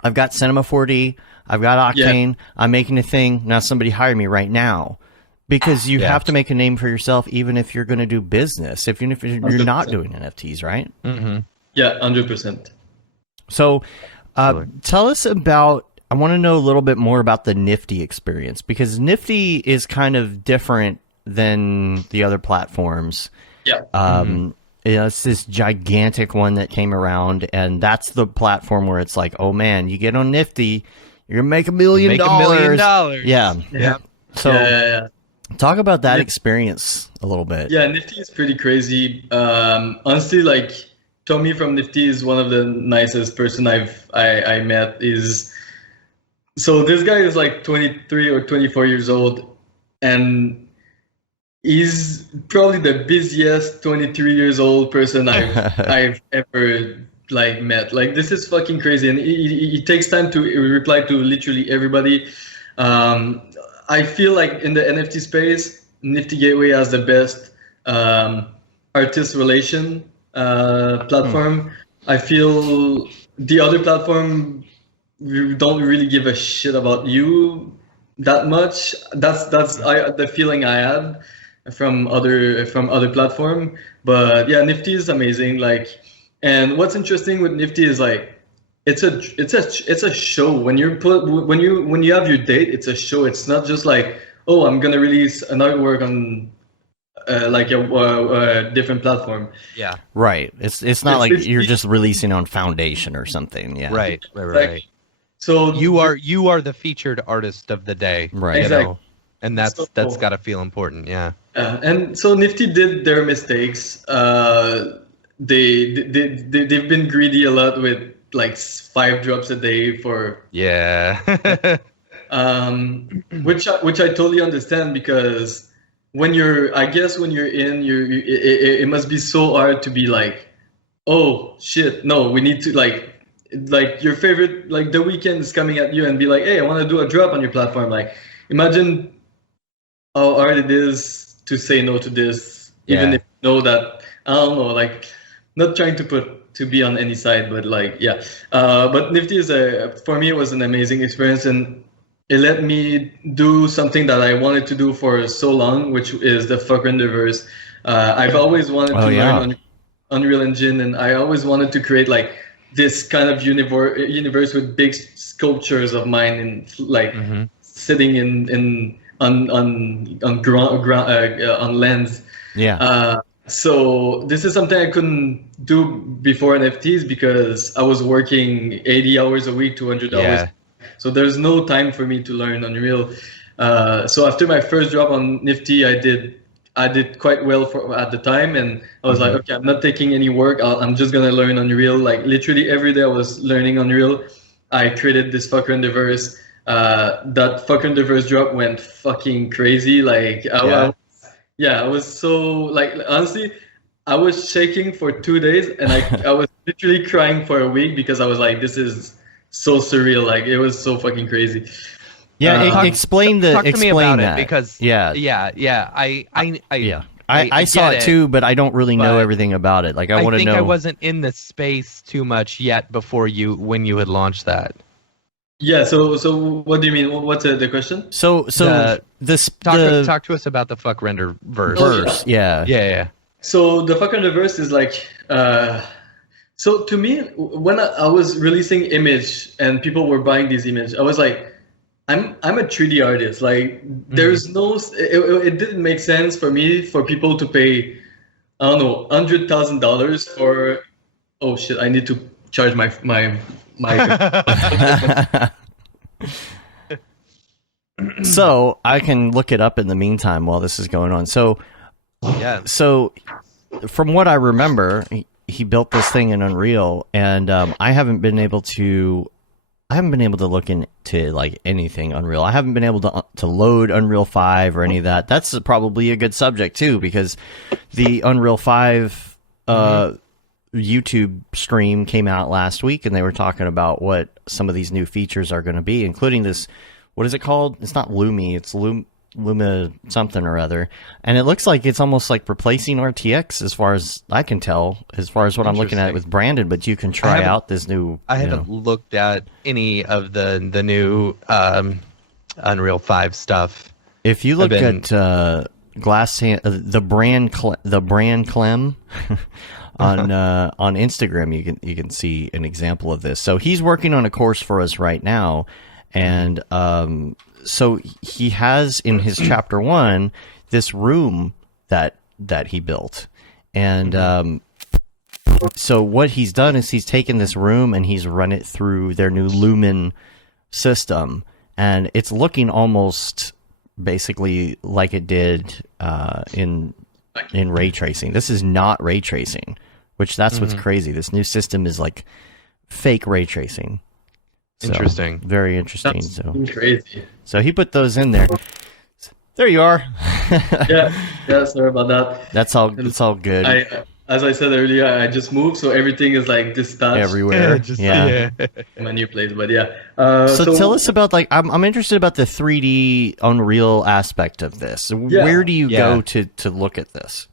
I've got Cinema 4D, I've got Octane, I'm making a thing, now somebody hire me right now. Because you have to make a name for yourself, even if you're going to do business, even if you're 100%. Not doing NFTs, right? Yeah, 100%. So tell us about, I want to know a little bit more about the Nifty experience, because Nifty is kind of different than the other platforms. It's this gigantic one that came around, and that's the platform where it's like, oh man, you get on Nifty, you're gonna make $1 million. So talk about that experience a little bit. Yeah, Nifty is pretty crazy. Honestly, like Tommy from Nifty is one of the nicest person I met. So this guy is like 23 or 24 years old, and he's probably the busiest 23 years old person I've ever like met. Like this is fucking crazy, and he takes time to reply to literally everybody. I feel like in the NFT space, Nifty Gateway has the best artist relation platform. I feel the other platform don't really give a shit about you that much. That's the feeling I had from other platform. But yeah, Nifty is amazing. Like, and what's interesting with Nifty is like it's a show. When you have your date, it's a show. It's not just like, oh, I'm gonna release an artwork on like a different platform. Yeah, right. It's not like you're just releasing on Foundation or something. Yeah, right. Like, so you are the featured artist of the day, right? Exactly. And that's got to feel important. Yeah. And so Nifty did their mistakes. They've been greedy a lot with like 5 drops a day for which I totally understand, because when you're in, it must be so hard to be like, oh shit, no, we need to like your favorite, like the weekend is coming at you and be like, hey, I want to do a drop on your platform. Like, imagine how hard it is to say no to this, even if you know that, I don't know, like, not trying to be on any side, but like, but Nifty for me, it was an amazing experience, and it let me do something that I wanted to do for so long, which is the Fvckrender. I've always wanted to learn on Unreal Engine, and I always wanted to create like this kind of universe with big sculptures of mine, and like sitting on lands. So this is something I couldn't do before NFTs, because I was working 80 hours a week, 200 hours. So there's no time for me to learn Unreal. So after my first drop on Nifty, I did quite well at the time, and I was like, okay, I'm not taking any work. I'm just gonna learn Unreal. Like literally every day I was learning Unreal. I created this Fvckrender. That Fvckrender drop went fucking crazy. Like I was so, like, honestly, I was shaking for 2 days, and I was literally crying for a week, because I was like, this is so surreal. Like, it was so fucking crazy. Explain talk to me about that. It, because I saw it too, but I don't really know everything about it. Like, I want to know. I wasn't in the space too much yet when you had launched that. Yeah. So what do you mean? What's the question? So talk to us about the Fvckrender verse. Yeah. So the Fvckrender is like, so to me, when I was releasing image and people were buying these images, I was like, I'm a 3D artist. Like, there's no, it didn't make sense for me for people to pay, I don't know, $100,000 for. Oh shit! I need to charge my. So I can look it up in the meantime while this is going on. So from what I remember, he built this thing in Unreal, and I haven't been able to look into like anything Unreal. I haven't been able to load Unreal 5 or any of that. That's probably a good subject too, because the Unreal 5 YouTube stream came out last week, and they were talking about what some of these new features are going to be, including this. What is it called? It's not Lumi. It's Luma something or other. And it looks like it's almost like replacing RTX, as far as I can tell, as far as what I'm looking at with Brandon. But you can try out this new. I haven't looked at any of the new Unreal 5 stuff. If you look at the brand Clem on Instagram, you can see an example of this. So he's working on a course for us right now, and so he has in his chapter 1 this room that he built, and so what he's done is he's taken this room and he's run it through their new Lumen system, and it's looking almost basically like it did in ray tracing. This is not ray tracing, which that's what's crazy. This new system is like fake ray tracing. So, interesting. Very interesting. That's so crazy. So he put those in there. There you are. yeah, sorry about that. That's all good. As I said earlier, I just moved, so everything is like detached everywhere. My new place, but yeah. So tell us about, like, I'm interested about the 3D Unreal aspect of this. Where do you go to look at this?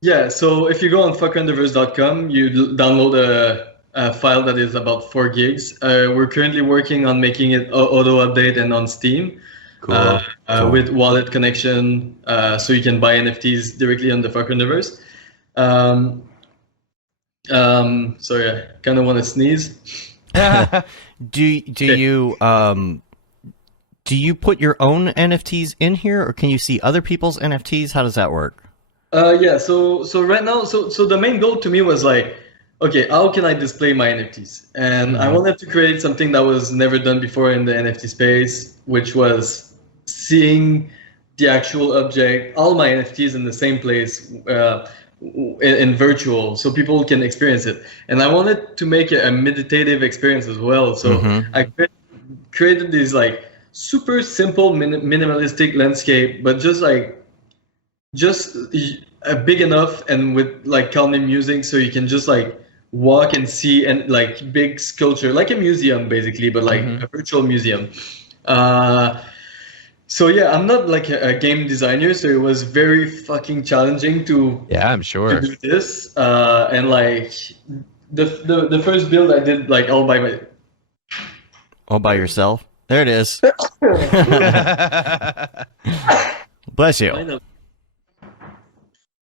Yeah, so if you go on fvckrender.com, you download a file that is about 4 gigs. We're currently working on making it auto update and on Steam. Cool. With wallet connection, so you can buy NFTs directly on the Fvckrender. Sorry, I kind of want to sneeze. Do you put your own NFTs in here, or can you see other people's NFTs? How does that work? Yeah. So right now, so the main goal to me was like, okay, how can I display my NFTs? And I wanted to create something that was never done before in the NFT space, which was seeing the actual object, all my NFTs in the same place in virtual, so people can experience it. And I wanted to make it a meditative experience as well. So I created these like super simple minimalistic landscape, but just big enough and with like calming music, so you can just like walk and see, and like big sculpture, like a museum basically, but like a virtual museum. So yeah, I'm not like a game designer, so it was very fucking challenging to I'm sure to do this. And like the first build I did like all by yourself. There it is. Bless you.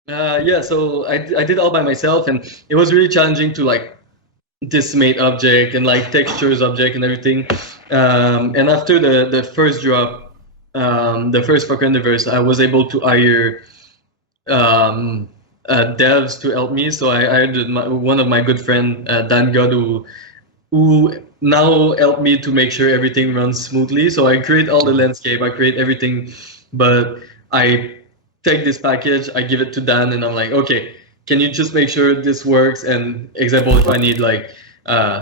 Yeah, so I did all by myself, and it was really challenging to like decimate object and like textures object and everything. And after the first drop, the first Fvckrender, I was able to hire devs to help me. So I hired one of my good friend, Dan God, who now helped me to make sure everything runs smoothly. So I create all the landscape, I create everything, but I take this package, I give it to Dan, and I'm like, okay, can you just make sure this works? And example, if I need like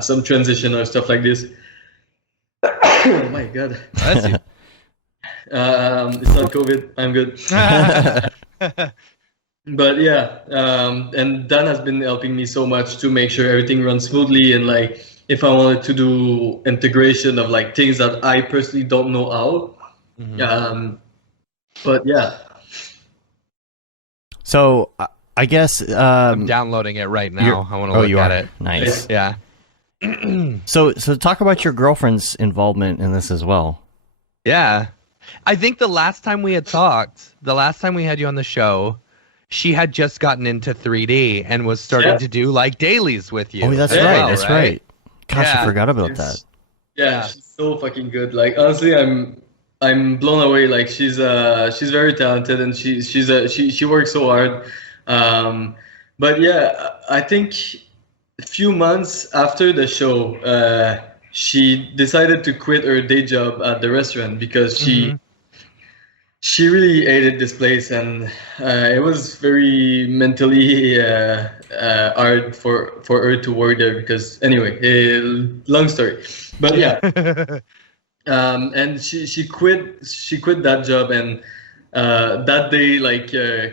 some transition or stuff like this. Oh my God. That's it. It's not COVID, I'm good. But yeah, and Dan has been helping me so much to make sure everything runs smoothly, and like if I wanted to do integration of like things that I personally don't know how. But yeah. So I guess I'm downloading it right now. I want to look at it. Nice. Yeah. So talk about your girlfriend's involvement in this as well. Yeah. I think the last time we had talked, the last time we had you on the show, she had just gotten into 3D and was starting to do like dailies with you. Oh, that's right. That's right. Gosh, I forgot about that. Yeah, she's so fucking good. Like honestly, I'm blown away. Like she's very talented, and she works so hard. But yeah, I think a few months after the show, she decided to quit her day job at the restaurant because she really hated this place, and it was very mentally hard for her to work there. Because anyway, long story, but yeah. And she quit that job, and that day like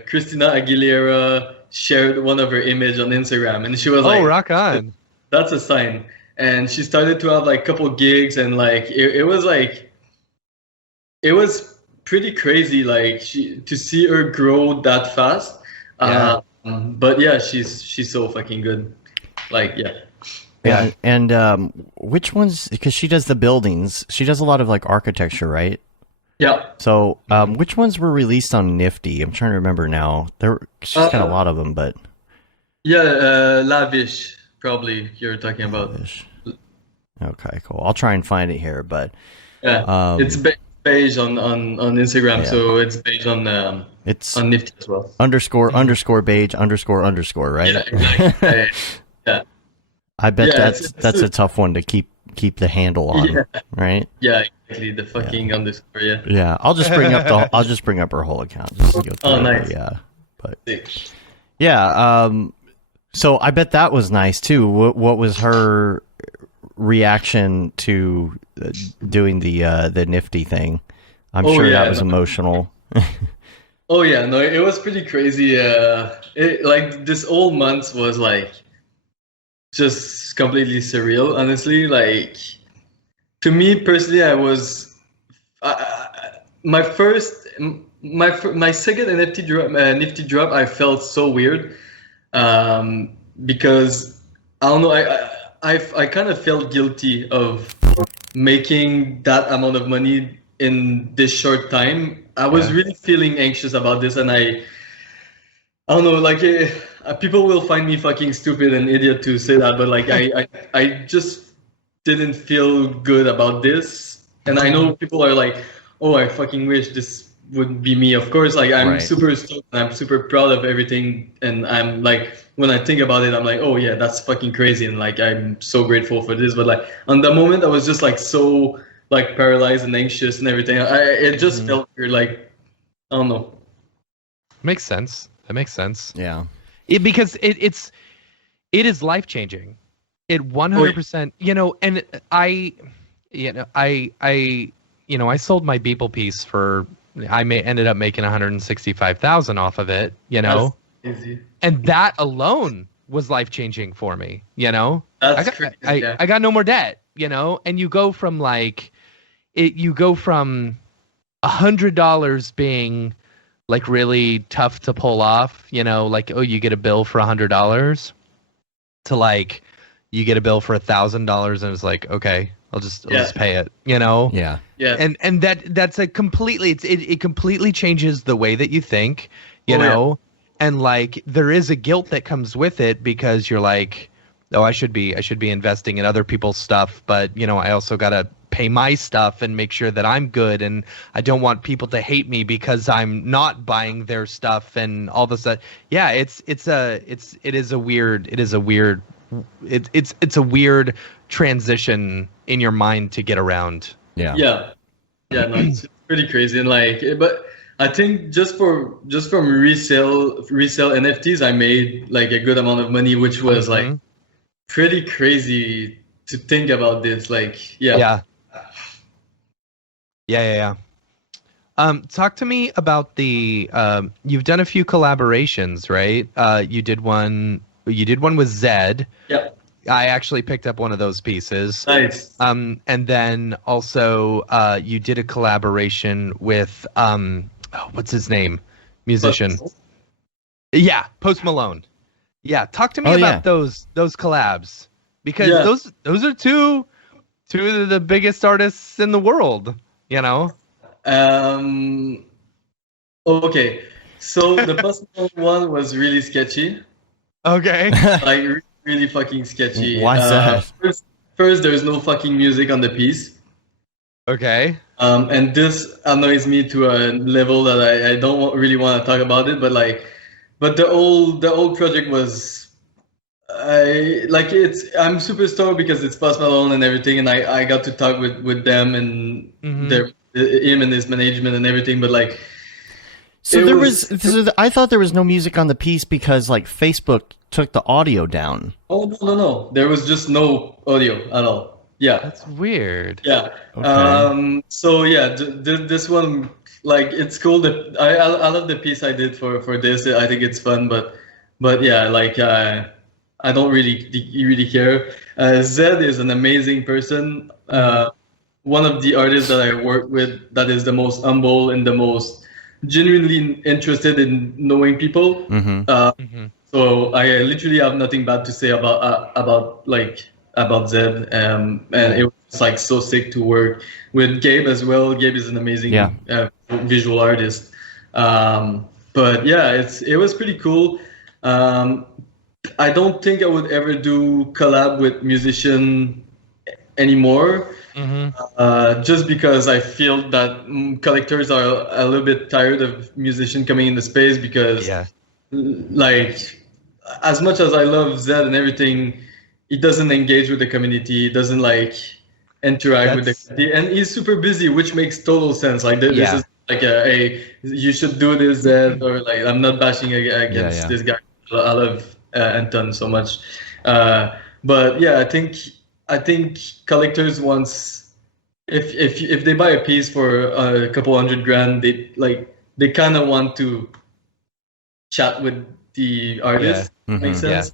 Christina Aguilera shared one of her image on Instagram, and she was like, rock on, that's a sign. And she started to have like a couple gigs, and like it was pretty crazy, like to see her grow that fast. But yeah, she's so fucking good. Like Yeah, and which ones? Because she does the buildings. She does a lot of like architecture, right? Yeah. So, which ones were released on Nifty? I'm trying to remember now. She's got a lot of them, but yeah, Lavish probably you're talking about. Lavish. Okay, cool. I'll try and find it here, but yeah, it's beige on Instagram, so it's beige on it's on Nifty as well. __ beige __, right? Yeah, exactly. Yeah. I bet that's a tough one to keep the handle on, right? Yeah, exactly. The fucking underscore, yeah. Yeah, I'll just bring up her whole account just to go through. Oh, nice. But yeah, so I bet that was nice too. What was her reaction to doing the Nifty thing? I'm sure that was emotional. Oh yeah, no, it was pretty crazy. Like this whole month was like just completely surreal, honestly. Like to me personally, I was my second Nifty drop. I felt so weird because I don't know. I kind of felt guilty of making that amount of money in this short time. I was really feeling anxious about this, and I don't know, like people will find me fucking stupid and idiot to say that, but like I just didn't feel good about this. And I know people are like, oh, I fucking wish this would be me. Of course, like I'm super stoked and I'm super proud of everything, and I'm like, when I think about it, I'm like, oh yeah, that's fucking crazy, and like I'm so grateful for this. But like on the moment, I was just like so like paralyzed and anxious and everything. It just felt weird. Like I don't know. Makes sense. That makes sense. Yeah. Because it is life changing. It 100%. You know, and I sold my Beeple piece for. Ended up making 165,000 off of it. You know, that's easy. And that alone was life changing for me. You know, That's I got no more debt. You know, and you go from $100 being like really tough to pull off, you know, like, oh, you get a bill for $100 to like, you get a bill for $1,000 and it's like, okay, I'll just pay it, you know? Yeah. Yeah. And that's a completely, it completely changes the way that you think, you know? Yeah. And like, there is a guilt that comes with it because you're like, oh, I should be investing in other people's stuff, but you know, I also got to pay my stuff and make sure that I'm good, and I don't want people to hate me because I'm not buying their stuff and all this stuff. Yeah, it's a weird transition in your mind to get around. Yeah. No, it's pretty crazy, and like, but I think just from resale NFTs, I made like a good amount of money, which was like pretty crazy to think about this. Like, Yeah. Talk to me about the you've done a few collaborations, right? You did one with Zed. Yep. I actually picked up one of those pieces. Nice. And then also you did a collaboration with what's his name? Musician. Yeah, Post Malone. Yeah, talk to me about those collabs, because those are two of the biggest artists in the world, you know? Okay. So the Post Malone one was really sketchy. Okay. Like really fucking sketchy. Why's that? First, there's no fucking music on the piece. Okay. And this annoys me to a level that I don't really want to talk about it, but the old project was, I'm super stoked because it's Post Malone and everything, and I got to talk with them and him and his management and everything, but like. So I thought there was no music on the piece because like Facebook took the audio down. Oh no! There was just no audio at all. Yeah. That's weird. Yeah. Okay. So yeah, this one, like, it's cool that I love the piece I did for this. I think it's fun, but yeah, like I don't really care. Zed is an amazing person. One of the artists that I work with that is the most humble and the most genuinely interested in knowing people. So I literally have nothing bad to say about Zed, and it was like so sick to work with Gabe as well. Gabe is an amazing visual artist. But yeah, it was pretty cool. I don't think I would ever do collab with musician anymore. Just because I feel that collectors are a little bit tired of musicians coming in the space, because like, as much as I love Zed and everything, he doesn't engage with the community, he doesn't like interact with the community, and he's super busy, which makes total sense. Like this is like you should do this, Zed, or like, I'm not bashing against this guy. I love Anton so much, but yeah, I think collectors, once if they buy a piece for a couple $100,000, they kind of want to chat with the artist. Makes sense.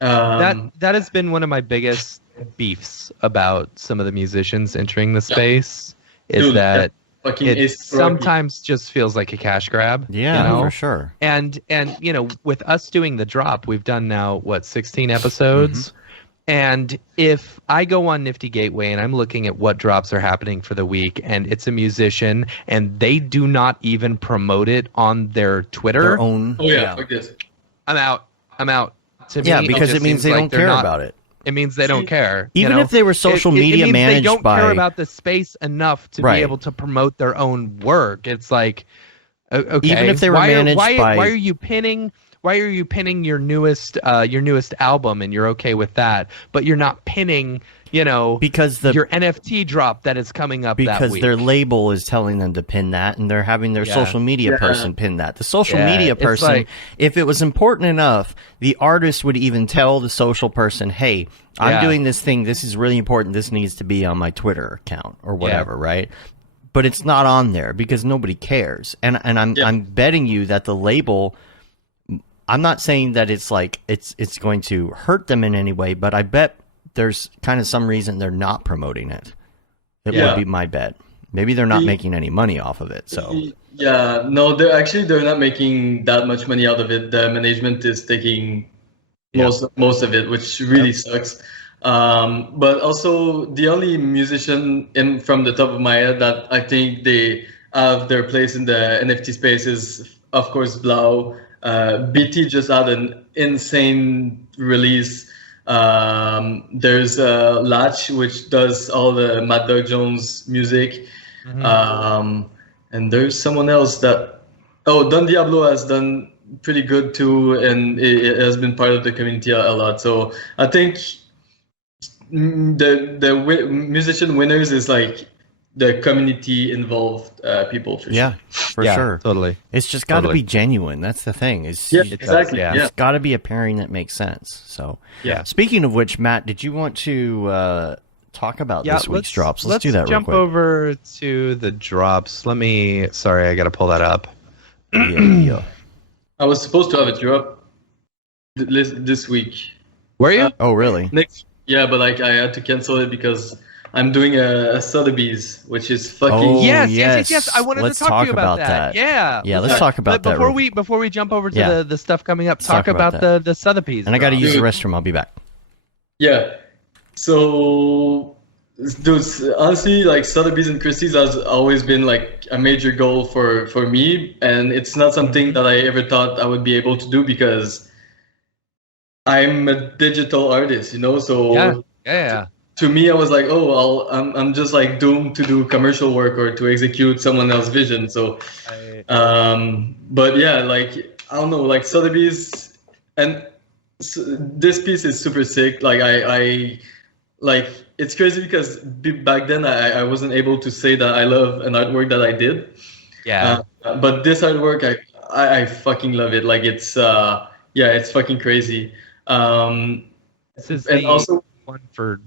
That has been one of my biggest beefs about some of the musicians entering the space, is that it sometimes just feels like a cash grab. Yeah, you know? for sure. And you know, with us doing the drop, we've done now 16 episodes. And if I go on Nifty Gateway and I'm looking at what drops are happening for the week, and it's a musician and they do not even promote it on their Twitter, their own. Like this. I'm out. To me, because it means they don't care not, about it. It means they don't care. Even if they were social media managed they don't by... care about the space enough to be able to promote their own work. It's like, okay, even if they were managed by... Why are you pinning you pinning your newest album and you're okay with that, but you're not pinning, because your NFT drop that is coming up that week? Because their label is telling them to pin that, and they're having their social media person pin that. The social media person, if it was important enough, the artist would even tell the social person, hey, I'm doing this thing. This is really important. This needs to be on my Twitter account or whatever, right? But it's not on there because nobody cares. And I'm betting you that the label, I'm not saying that it's like it's going to hurt them in any way, but I bet there's kind of some reason they're not promoting it. It would be my bet. Maybe they're not making any money off of it. So no, they're not making that much money out of it. The management is taking most of it, which really sucks. But also the only musician from the top of my head that I think they have their place in the NFT space is, of course, Blau. BT just had an insane release. There's Latch, which does all the Mad Dog Jones music. And there's someone else that Don Diablo has done pretty good too, and it has been part of the community a lot. So I think the musician winners is like the community involved people for sure. For sure, totally. It's just got to be genuine. That's the thing. Exactly. It's got to be a pairing that makes sense. So Speaking of which, Matt, did you want to talk about this week's drops? Let's do that real quick. Let's jump over to the drops. Sorry, I got to pull that up. I was supposed to have a drop this week. Were you? Oh, really? But I had to cancel it because I'm doing a Sotheby's, which is fucking... Yes. I wanted to talk to you about that. Yeah, let's talk about that. Before we jump over to the stuff coming up, talk about the Sotheby's. And I got to use the restroom. I'll be back. Yeah. So, honestly, like Sotheby's and Christie's has always been like a major goal for me, and it's not something that I ever thought I would be able to do because I'm a digital artist, So to me, I was like, I'm just like doomed to do commercial work or to execute someone else's vision. So, but yeah, like I don't know, like Sotheby's, and this piece is super sick. Like I like it's crazy because back then I wasn't able to say that I love an artwork that I did. But this artwork, I fucking love it. Like it's it's fucking crazy. This is also one for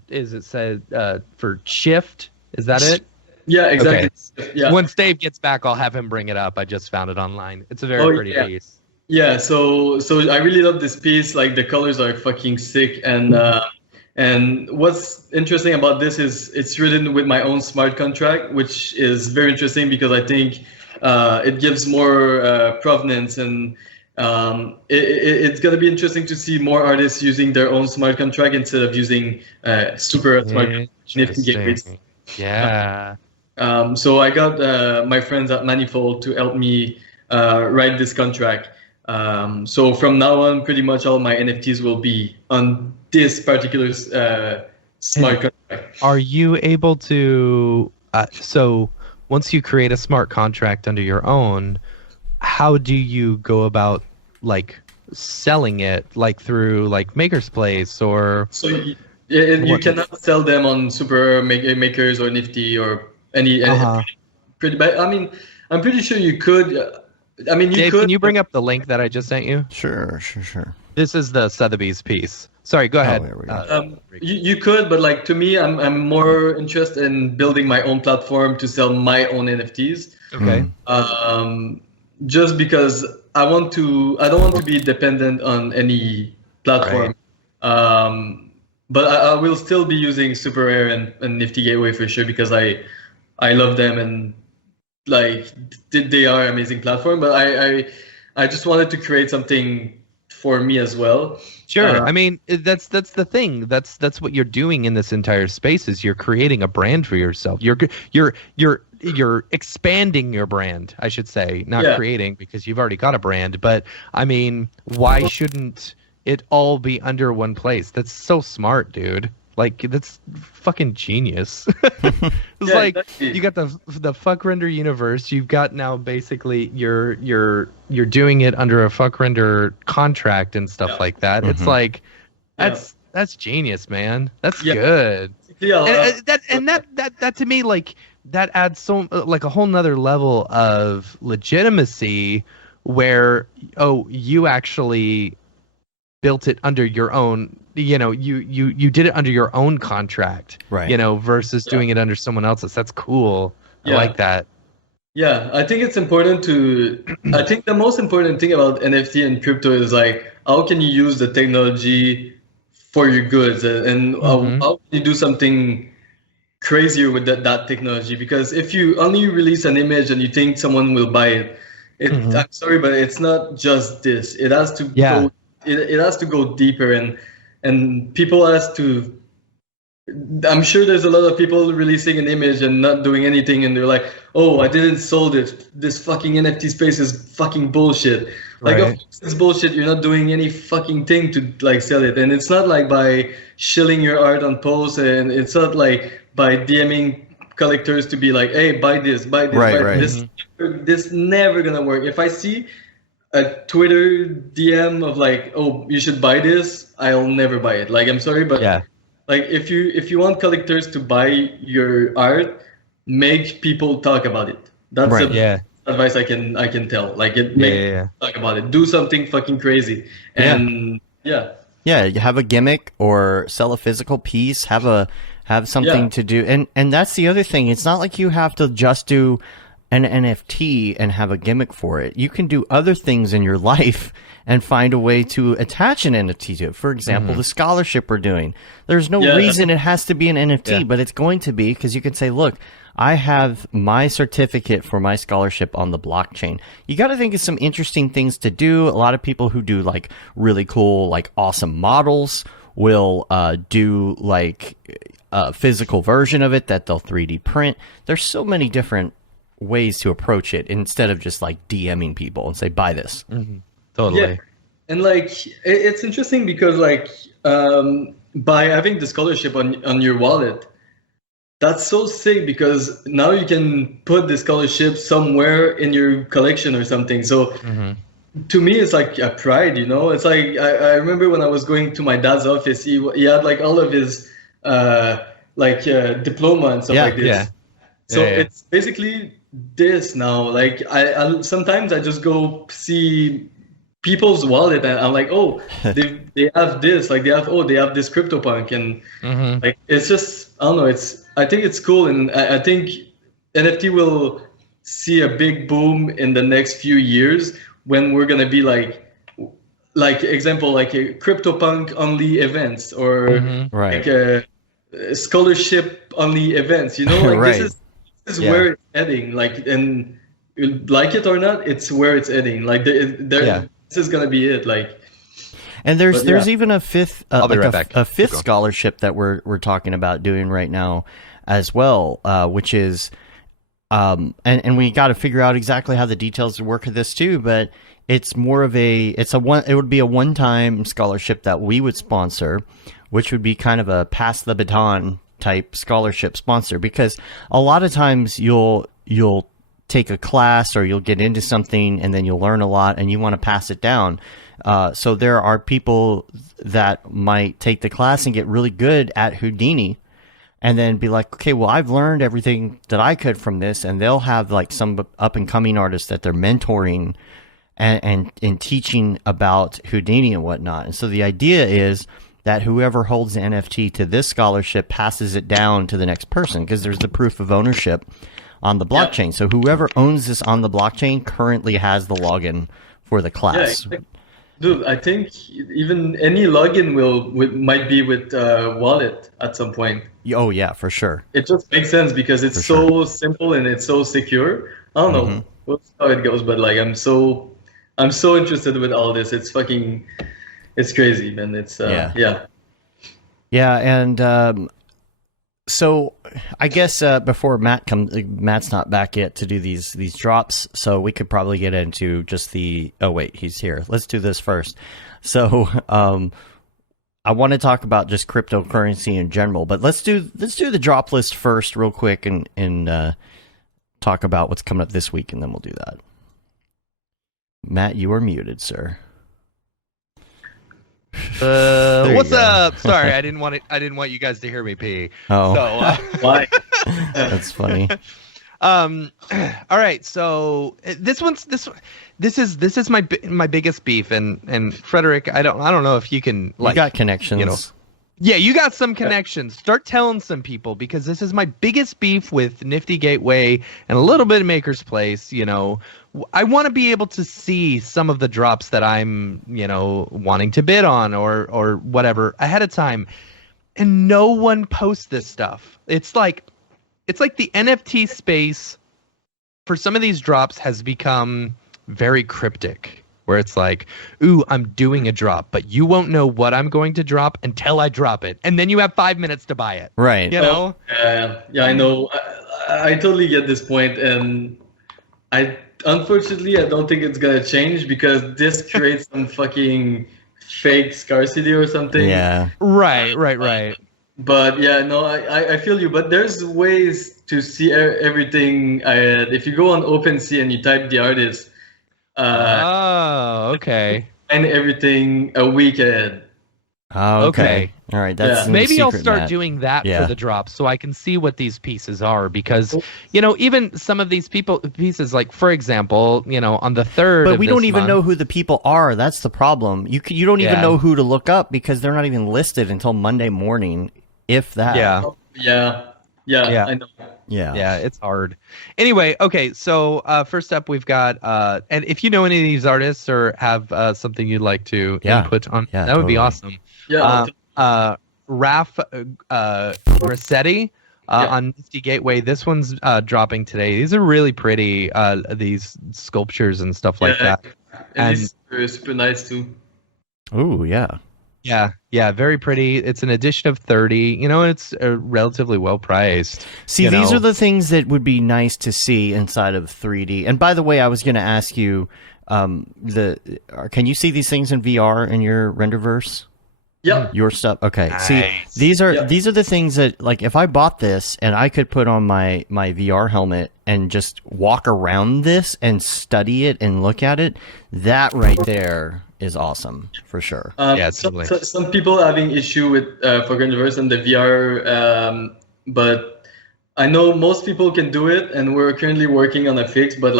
for Shift. Is that it? Yeah, exactly. Okay. Yeah. Once Dave gets back, I'll have him bring it up. I just found it online. It's a very pretty piece. Yeah, so I really love this piece. Like the colors are fucking sick, and what's interesting about this is it's written with my own smart contract, which is very interesting because I think it gives more provenance, and it's gonna be interesting to see more artists using their own smart contract instead of using super smart nifty gateways. Yeah. So I got my friends at Manifold to help me write this contract. So from now on, pretty much all my NFTs will be on this particular smart contract. Are you able to, so once you create a smart contract under your own, how do you go about like selling it, like through like Maker's Place or? So you cannot sell them on Super Makers or Nifty or any. Pretty bad. I mean, I'm pretty sure you could. I mean, Dave, can you bring up the link that I just sent you? Sure. This is the Sotheby's piece. Sorry, go ahead. You could, but like to me, I'm more interested in building my own platform to sell my own NFTs. Okay. Just because I don't want to be dependent on any platform. Right. But I will still be using Super Rare and Nifty Gateway for sure because I love them and like they are amazing platform. But I just wanted to create something for me as well. Sure. I mean, that's the thing. That's what you're doing in this entire space is you're creating a brand for yourself. You're expanding your brand, I should say, not creating because you've already got a brand. But I mean, why shouldn't it all be under one place? That's so smart, dude. Like, that's fucking genius. It's like exactly. You got the Fvckrender universe. You've got now basically you're doing it under a Fvckrender contract and stuff like that. Mm-hmm. It's like that's genius, man. That's good. Yeah, and that to me, like, that adds so like a whole nother level of legitimacy where you actually built it under your own, you did it under your own contract, right? Versus doing it under someone else's. That's cool. I like that. Yeah, I think it's important I think the most important thing about NFT and crypto is like, how can you use the technology for your goods, and how can you do something crazier with that technology? Because if you only release an image and you think someone will buy it, I'm sorry, but it's not just this. It has to go. It has to go deeper, and people has to. I'm sure there's a lot of people releasing an image and not doing anything, and they're like, "Oh, I didn't sold it. This fucking NFT space is fucking bullshit." Like, of course it's bullshit. You're not doing any fucking thing to like sell it, and it's not like by shilling your art on posts, and it's not like by DMing collectors to be like, "Hey, buy this, buy this, buy this." This never gonna work. If I see a Twitter DM of like, "Oh, you should buy this," I'll never buy it. Like, I'm sorry, but like, if you want collectors to buy your art, make people talk about it. That's advice I can tell. Like, talk about it. Do something fucking crazy, and you have a gimmick or sell a physical piece. Have something to do, and that's the other thing. It's not like you have to just do an NFT and have a gimmick for it. You can do other things in your life and find a way to attach an NFT to it. For example, the scholarship we're doing. There's no reason it has to be an NFT, but it's going to be, because you can say, look, I have my certificate for my scholarship on the blockchain. You got to think of some interesting things to do. A lot of people who do like really cool, like awesome models will do like a physical version of it that they'll 3D print. There's so many different ways to approach it instead of just like DMing people and say, buy this. Totally. Yeah. And like, it's interesting because like, by having the scholarship on your wallet, that's so sick, because now you can put the scholarship somewhere in your collection or something. So to me, it's like a pride, it's like, I remember when I was going to my dad's office, he had like all of his diploma and stuff like this. So it's basically this now. Like, I sometimes I just go see people's wallet and I'm like, oh, they have this, like they have this CryptoPunk, and like, it's just, I don't know, I think it's cool, and I think NFT will see a big boom in the next few years when we're gonna be like example, like a CryptoPunk only events, or like a scholarship only events, like this is where it's heading, like, and like it or not, it's where it's heading, like this is gonna be it, like. And there's even a fifth a fifth scholarship that we're talking about doing right now as well, which is and we got to figure out exactly how the details work of this too, but it's more of it would be a one-time scholarship that we would sponsor, which would be kind of a pass the baton type scholarship sponsor, because a lot of times you'll take a class or you'll get into something and then you'll learn a lot and you want to pass it down. So there are people that might take the class and get really good at Houdini and then be like, okay, well, I've learned everything that I could from this, and they'll have like some up and coming artists that they're mentoring and teaching about Houdini and whatnot. And so the idea is that whoever holds the NFT to this scholarship passes it down to the next person, because there's the proof of ownership on the blockchain. So whoever owns this on the blockchain currently has the login for the class. Yeah, dude, I think even any login might be with wallet at some point. Oh yeah, for sure. It just makes sense because it's so simple and it's so secure. I don't know. We'll see how it goes, but like, I'm so interested with all this. It's crazy, man. It's and so I guess before Matt's not back yet to do these drops, so we could probably get into just the. Oh wait, he's here. Let's do this first. So I want to talk about just cryptocurrency in general, but let's do the drop list first real quick and talk about what's coming up this week, and then we'll do that. Matt, you are muted, sir. What's up? Sorry, I didn't want you guys to hear me pee. Oh. So, why? That's funny. All right, so this is my biggest beef, and Frederick, I don't know if you can, like, you got connections. You know, yeah, you got some connections. Start telling some people, because this is my biggest beef with Nifty Gateway and a little bit of Maker's Place. You know, I want to be able to see some of the drops that I'm, wanting to bid on or whatever ahead of time, and no one posts this stuff. It's like the NFT space for some of these drops has become very cryptic, where it's like, ooh, I'm doing a drop, but you won't know what I'm going to drop until I drop it. And then you have 5 minutes to buy it. Right. You know? Yeah, I know. I totally get this point, and unfortunately, I don't think it's going to change, because this creates some fucking fake scarcity or something. Yeah. Right. But yeah, no, I feel you. But there's ways to see everything. If you go on OpenSea and you type the artist, okay, and everything a week ahead. Oh, okay. All right. That's maybe I'll start Matt. doing that for the drops, so I can see what these pieces are, because even some of these pieces, like, for example, on the 3rd. But we don't even know who the people are. That's the problem. You don't even know who to look up, because they're not even listed until Monday morning, if that. Yeah. I know. Yeah, it's hard. Anyway, okay, so first up we've got, and if you know any of these artists or have something you'd like to input on, that would be awesome. Yeah. Raf Grassetti on Nifty Gateway. This one's dropping today. These are really pretty, these sculptures and stuff like that. And it's super nice too. Oh, yeah. Yeah, very pretty. It's an edition of 30. It's relatively well priced. See, these are the things that would be nice to see inside of 3D. And by the way, I was going to ask you, can you see these things in VR in your Renderverse? Yeah. Your stuff. Okay. Nice. See, these are the things that, like, if I bought this and I could put on my VR helmet and just walk around this and study it and look at it, that right there is awesome for sure. Some people are having issue with Fvckrender and the VR, but I know most people can do it, and we're currently working on a fix. But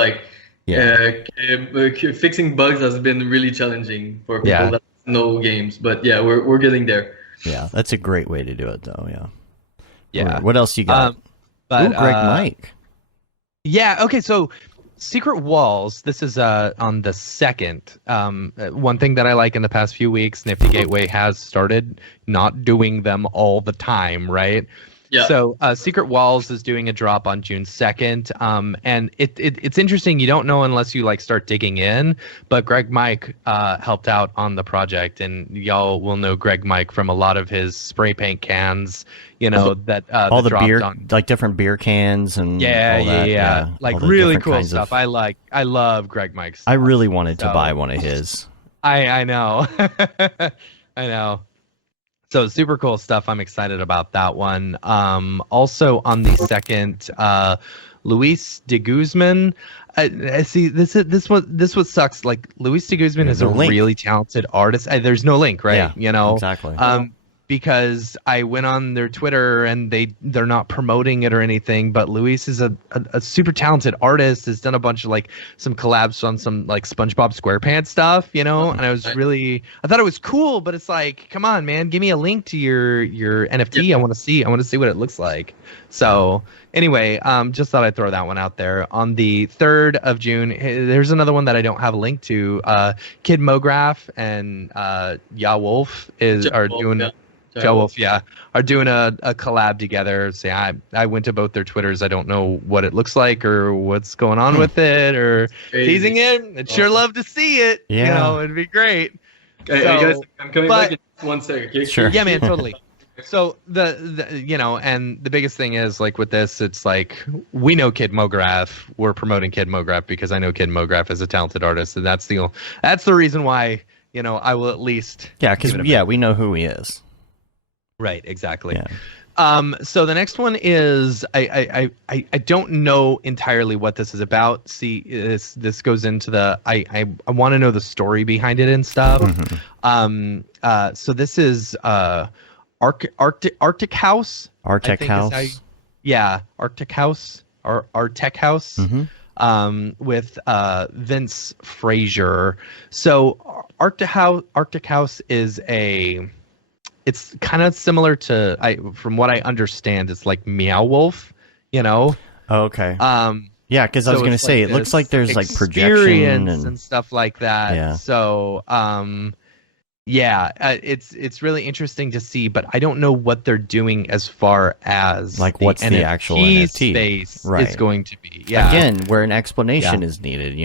fixing bugs has been really challenging for people that know games. But yeah, we're getting there. Yeah, that's a great way to do it, though. Yeah. What else you got? Greg Mike. Yeah. Okay. So, Secret Walls. This is on the 2nd. One thing that I like in the past few weeks, Nifty Gateway has started not doing them all the time, right? Yeah. So Secret Walls is doing a drop on June 2nd, and it's interesting. You don't know unless you start digging in. But Greg Mike helped out on the project, and y'all will know Greg Mike from a lot of his spray paint cans. That all the beer, on. Different beer cans and all that. Yeah. Really cool stuff. I love Greg Mike's stuff. I really wanted to buy one of his. I know. I know. So super cool stuff. I'm excited about that one. Also on the 2nd, Luis de Guzman. See, this what sucks. Like, Luis de Guzman is a really talented artist. There's no link, right? Yeah, exactly. Because I went on their Twitter and they're not promoting it or anything, but Luis is a super talented artist, has done a bunch of some collabs on some SpongeBob SquarePants stuff, and I thought it was cool, but it's like, come on, man, give me a link to your NFT. I want to see what it looks like. So anyway, just thought I'd throw that one out there. On the 3rd of June, there's another one that I don't have a link to. Kid Mograph and Ya Wolf are doing a collab together. Say, I went to both their Twitters. I don't know what it looks like or what's going on with it or teasing it. I'd sure love to see it. Yeah. It'd be great. Hey, guys, I'm coming back in 1 second. Okay? Sure. Yeah, man, totally. So the and the biggest thing is with this, it's we know Kid Mograph. We're promoting Kid Mograph because I know Kid Mograph is a talented artist, and that's the reason why I will at least. Yeah, because we know who he is. Right, exactly. Yeah. So the next one is I don't know entirely what this is about. See, this goes into the I want to know the story behind it and stuff. Mm-hmm. So this is Arctic House. Arctic House. Arctic House or Arctic House. Mm-hmm. With Vince Frazier. So Arctic House is it's kind of similar to from what I understand, it's like Meow Wolf, Oh, okay. Yeah, because I was going to say, it looks like there's like projection and stuff like that. Yeah. So, it's really interesting to see, but I don't know what they're doing as far as like what's the actual NFT space is going to be. Yeah. Again, where an explanation is needed,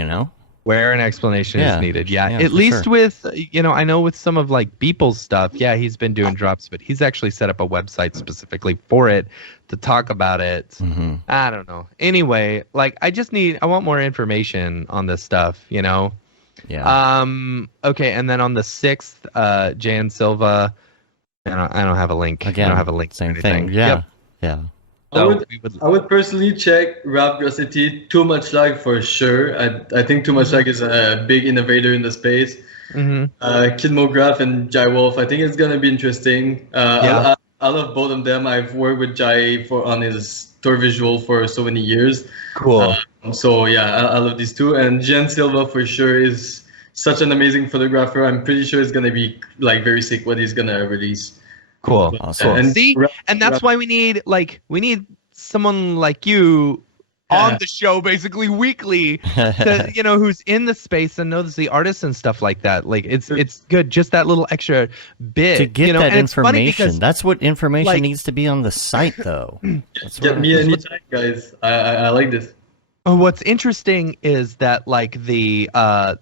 Where an explanation is needed. Yeah. At least with, I know with some of like Beeple's stuff, he's been doing drops, but he's actually set up a website specifically for it to talk about it. Mm-hmm. I don't know. Anyway, like I want more information on this stuff, Yeah. Okay. And then on the 6th, Jan Silva, I don't have a link. Again, I don't have a link. Same thing. Yeah. Yep. Yeah. So I would personally check Rapgrosity. Too Much Lag for sure. I think Too Much Lag is a big innovator in the space. Mm-hmm. Kid Mograph and Jai Wolf. I think it's gonna be interesting. I love both of them. I've worked with Jai on his tour visual for so many years. Cool. I love these two. And Jen Silva for sure is such an amazing photographer. I'm pretty sure it's gonna be like very sick what he's gonna release. Cool. Awesome. And see, and that's why we need someone like you on the show basically weekly, who's in the space and knows the artists and stuff like that. Like it's good, just that little extra bit to get that and information. It's funny because, that's what information needs to be on the site, though. Get me anytime, guys. I like this. What's interesting is that throughout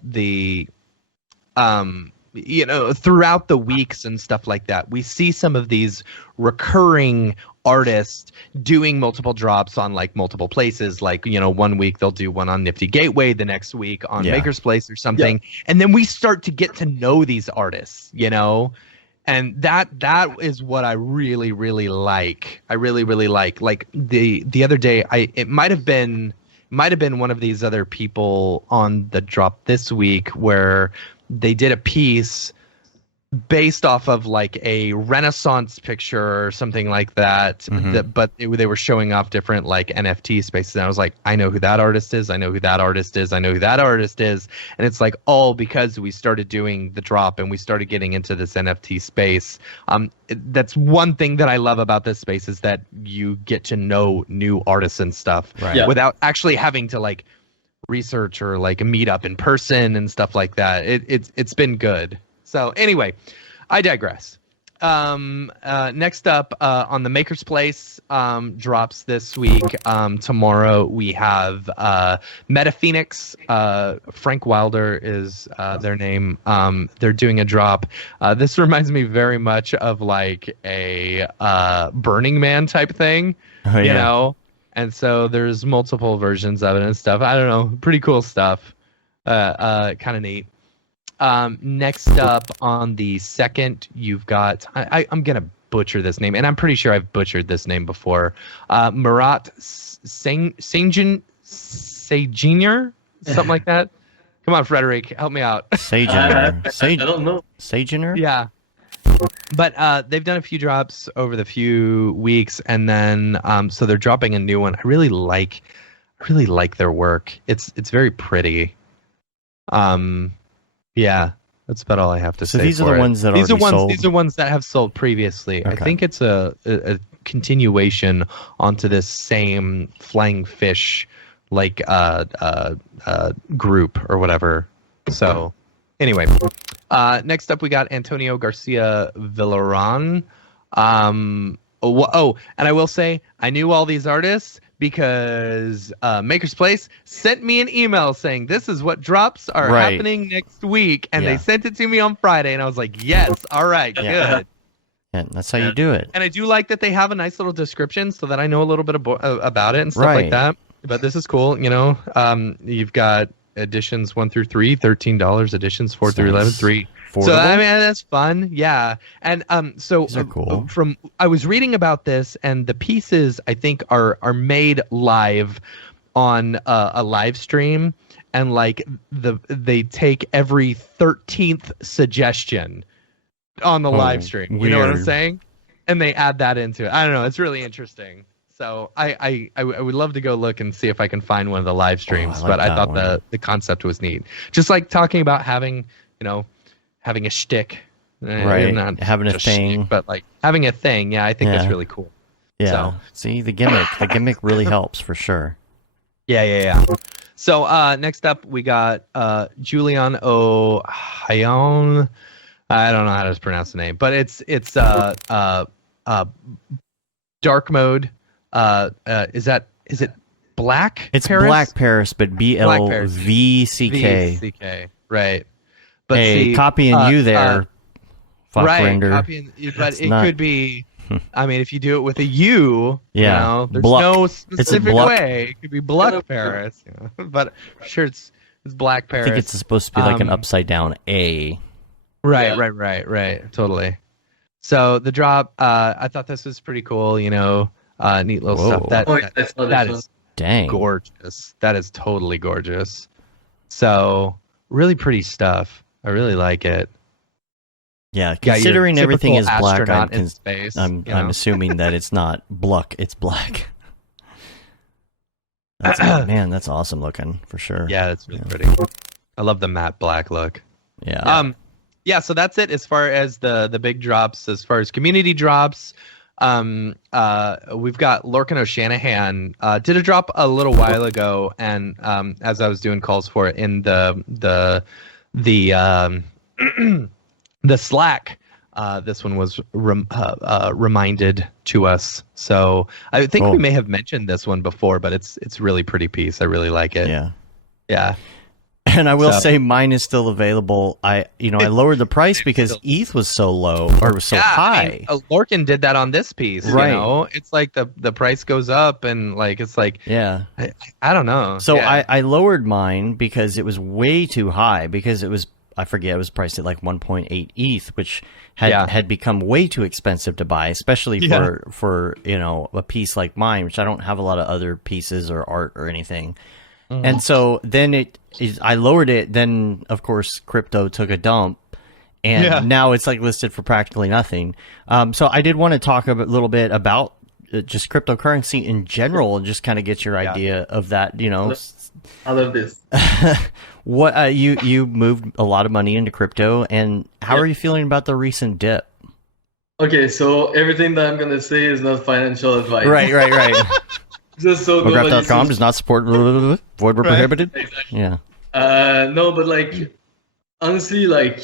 the weeks and stuff like that, we see some of these recurring artists doing multiple drops on like multiple places. Like, 1 week they'll do one on Nifty Gateway, the next week on Maker's Place or something. Yeah. And then we start to get to know these artists, and that is what I really, really like. I really, really like. Like the other day, it might have been one of these other people on the drop this week where they did a piece based off of like a Renaissance picture or something like that. Mm-hmm. But they were showing off different like NFT spaces. And I was like, I know who that artist is. I know who that artist is. I know who that artist is. And it's like all because we started doing the drop and we started getting into this NFT space. That's one thing that I love about this space is that you get to know new artists and stuff without actually having to like research or like meet up in person and stuff like that. It's been good. So anyway, I digress. Next up on the Maker's Place drops this week. Tomorrow we have Meta Phoenix. Frank Wilder is their name. They're doing a drop. This reminds me very much of like a Burning Man type thing, you know? And so there's multiple versions of it and stuff. I don't know. Pretty cool stuff. Kind of neat. Next up on the 2nd, you've got I'm gonna butcher this name, and I'm pretty sure I've butchered this name before. Murat Sajiner, something like that. Come on, Frederick, help me out. Sajiner. I don't know. Sajiner? Yeah. But they've done a few drops over the few weeks, and then so they're dropping a new one. I really like their work. It's very pretty. Yeah, that's about all I have to say. So these are the ones that sold? These are ones that have sold previously. Okay. I think it's a continuation onto this same flying fish like group or whatever. So anyway, next up we got Antonio Garcia Villaron. And I will say I knew all these artists because Maker's Place sent me an email saying this is what drops are happening next week, and they sent it to me on Friday, and I was like, yes, all right, good. Yeah, that's how you do it. And I do like that they have a nice little description so that I know a little bit about it and stuff like that. But this is cool, You've got editions 1 through 3, $13. Editions 4 through 11, So I mean that's fun, yeah. And so These are cool. I was reading about this, and the pieces I think are made live on a live stream, and like they take every 13th suggestion on the live stream. You know what I'm saying? And they add that into it. I don't know. It's really interesting. So I would love to go look and see if I can find one of the live streams. But I thought the concept was neat. Just like talking about having a shtick. Right. Not having a thing. Shtick, but like having a thing. Yeah, I think that's really cool. Yeah. So. See, the gimmick really helps for sure. Yeah. So next up we got Julian o-hayon. I don't know how to pronounce the name, but it's dark mode. Is it Black? It's Paris? BlVcck Paris, but BlVcK. VCK, right? But hey, see, copying you there, Fvckrender. Right, copying, but it could be. I mean, if you do it with a U, there's BlVcck. no specific BlVcck. way. It could be BlVcck Paris, but I'm sure it's Black Paris. I think it's supposed to be like an upside down A. Right. Totally. So the drop, I thought this was pretty cool. Neat little stuff. That is dang gorgeous. That is totally gorgeous. So really pretty stuff. I really like it. Yeah, considering everything is black, I'm assuming that it's not BlVcck, it's black. Man, that's awesome looking for sure. Yeah, that's really pretty. I love the matte black look. Yeah. Yeah, so that's it as far as the big drops. As far as community drops, we've got Lorcan O'Shanahan did a drop a little while ago, and as I was doing calls for it in the Slack, this one was reminded to us. So I think we may have mentioned this one before, but it's really pretty piece. I really like it. Yeah. And I will say mine is still available. I lowered the price because ETH was so low or was so high. I mean, Lorcan did that on this piece. Right. It's like the price goes up, and like it's like I don't know. So I lowered mine because it was way too high, because it was, I forget, it was priced at like 1.8 ETH, which had become way too expensive to buy, especially for a piece like mine, which I don't have a lot of other pieces or art or anything. Mm-hmm. And so then I lowered it. Then of course crypto took a dump, and now it's like listed for practically nothing. So I did want to talk a little bit about just cryptocurrency in general, and just kind of get your idea of that. I love this. What you moved a lot of money into crypto, and how are you feeling about the recent dip? Okay, so everything that I'm gonna say is not financial advice. Right. Just so Mograph.com does not support void where prohibited. Exactly. Yeah. No, but like honestly, like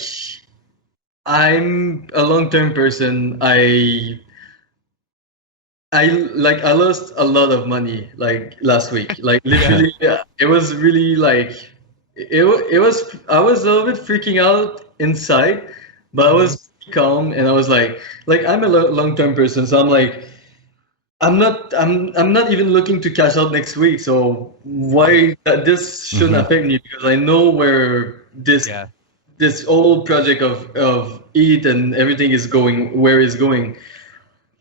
I'm a long-term person. I lost a lot of money like last week. Like literally, it was really like it was. I was a little bit freaking out inside, but I was calm, and I was like I'm a long-term person, so I'm like. I'm not even looking to cash out next week, so why this shouldn't affect me, because I know where this old project of ETH and everything is going, where it's going.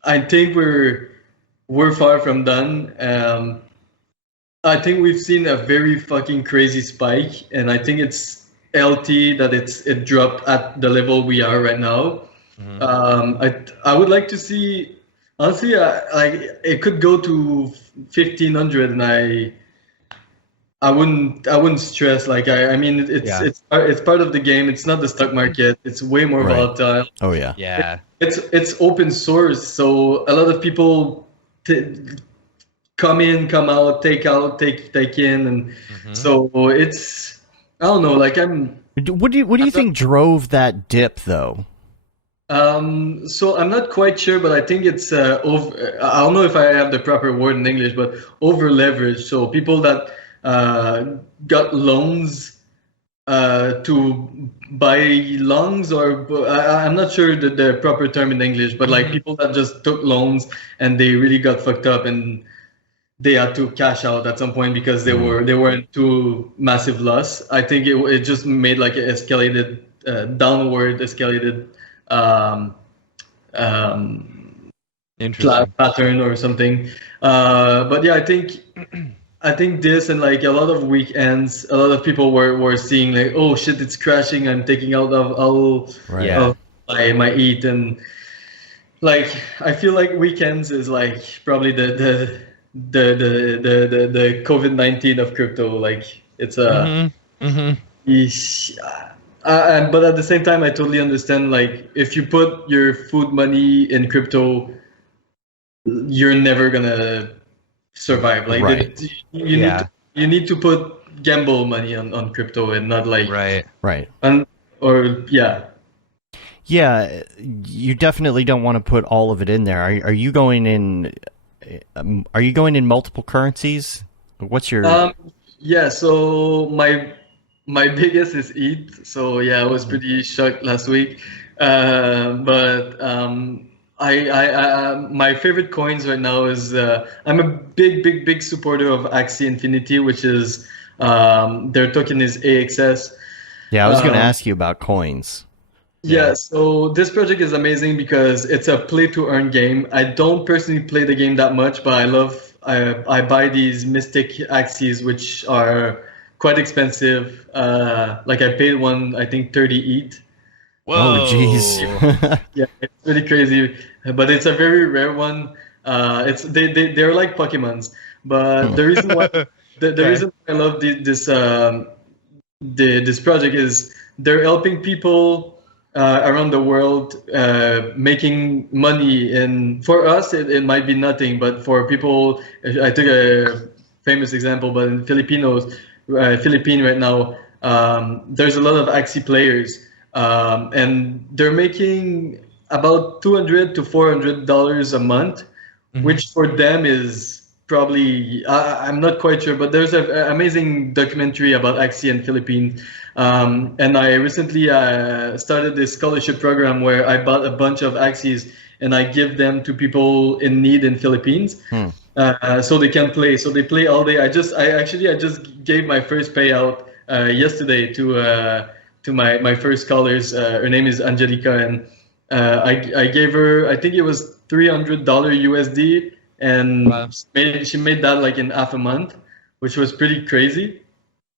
I think we're far from done. I think we've seen a very fucking crazy spike, and I think it's LT that it dropped at the level we are right now. I would like to see. Honestly, like it could go to 1,500, and I wouldn't stress. Like I mean, it's part of the game. It's not the stock market. It's way more volatile. Oh yeah. It's open source, so a lot of people come in, come out, take in, and so it's I don't know. Like What do you think drove that dip though? So I'm not quite sure, but I think it's over. I don't know if I have the proper word in English, but over leveraged. So people that got loans to buy lungs, or I'm not sure the proper term in English, but like people that just took loans and they really got fucked up, and they had to cash out at some point because they weren't too massive loss. I think it just made like an escalated downward escalated pattern or something. But yeah, I think this and like a lot of weekends, a lot of people were seeing like, oh shit, it's crashing. I'm taking out of all of my ETH, and like I feel like weekends is like probably the COVID-19 of crypto. Like it's a. But at the same time, I totally understand. Like if you put your food money in crypto, you're never gonna survive. Like you need to put gamble money on crypto and not like you definitely don't want to put all of it in there. Are you going in multiple currencies? What's your so my biggest is ETH. So yeah, I was pretty shocked last week. But my favorite coins right now is I'm a big supporter of Axie Infinity, which is their token is AXS. Yeah, I was going to ask you about coins. Yeah, so this project is amazing because it's a play to earn game. I don't personally play the game that much, but I buy these Mystic Axies, which are quite expensive. Like I paid one, I think 30 ETH. Whoa. Oh, jeez. Yeah, it's really crazy, but it's a very rare one. They're like Pokemons, but the reason why reason I love this project is they're helping people around the world making money. And for us, it might be nothing, but for people, I took a famous example, but in Philippine right now, there's a lot of Axie players. And they're making about $200 to $400 a month, which for them is probably I'm not quite sure, but there's an amazing documentary about Axie in Philippines. And I recently started this scholarship program where I bought a bunch of Axies and I give them to people in need in Philippines, so they can play. So they play all day. I just gave my first payout yesterday to my first scholars. Her name is Angelica, and I gave her, I think it was $300 USD, and she made that like in half a month, which was pretty crazy.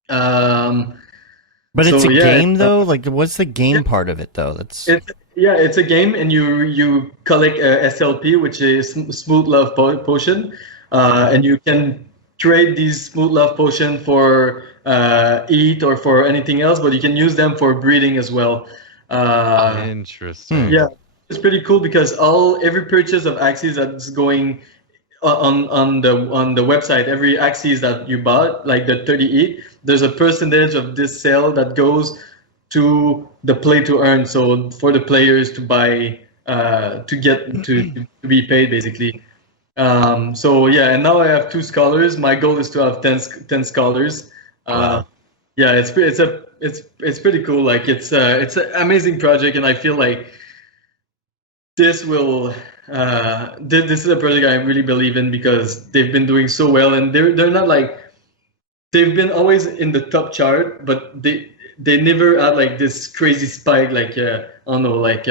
But it's a game though. Like, what's the game part of it though? It's a game, and you collect SLP, which is Smooth Love Potion, and you can trade these Smooth Love Potion for ETH or for anything else, but you can use them for breeding as well. Interesting. Yeah, it's pretty cool because every purchase of Axies that's going on the website, every Axies that you bought, like the 30 ETH, there's a percentage of this sale that goes to the play to earn. So for the players to buy, to be paid basically. So yeah, and now I have 2 scholars. My goal is to have 10 scholars. Yeah, it's pretty cool. Like it's an amazing project, and I feel like this will this is a project I really believe in because they've been doing so well, and they're not like, they've been always in the top chart, but they never had like this crazy spike like I don't know, like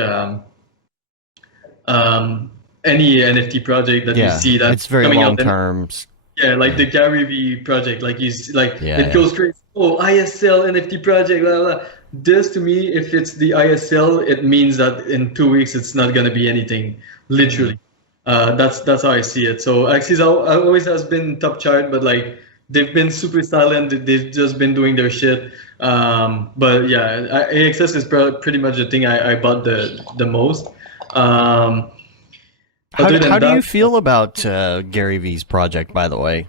any NFT project that you see that it's very long terms. Yeah, like the Gary V project, like it goes crazy. Oh, ISL NFT project, blah, blah. This to me, if it's the ISL, it means that in 2 weeks it's not gonna be anything. Literally, that's how I see it. So Axies always has been top chart, but like they've been super silent. They've just been doing their shit. But yeah, AXS is pretty much the thing I bought the most. How do you feel about Gary V's project, by the way?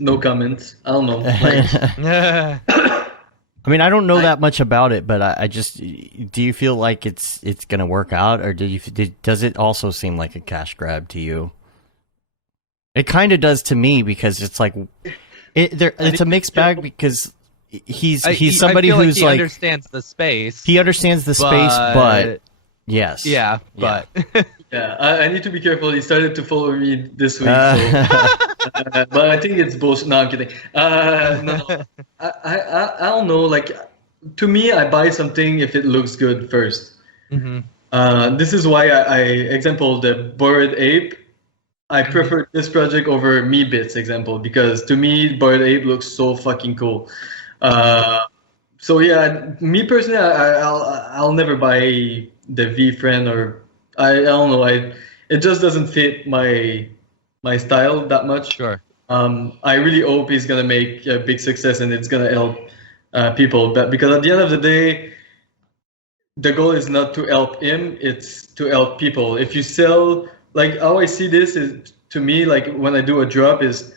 No comments. I don't know. I mean, I don't know that much about it, but I just, do you feel like it's gonna work out, or does it also seem like a cash grab to you? It kind of does to me, because it's like it's a mixed bag, because he's somebody who's he understands the space. He understands the space, but yes, yeah, but Yeah, I need to be careful. He started to follow me this week, but I think it's bullshit. No, I'm kidding. No, I don't know. Like, to me, I buy something if it looks good first. This is why example, the Bored Ape. I prefer this project over MeBits, example, because to me, Bored Ape looks so fucking cool. So yeah, me personally, I'll never buy the VFriend, or I don't know. It just doesn't fit my style that much. Sure. I really hope he's gonna make a big success and it's gonna help people. But because at the end of the day, the goal is not to help him; it's to help people. If you sell, like how I see this is, to me, like when I do a drop, is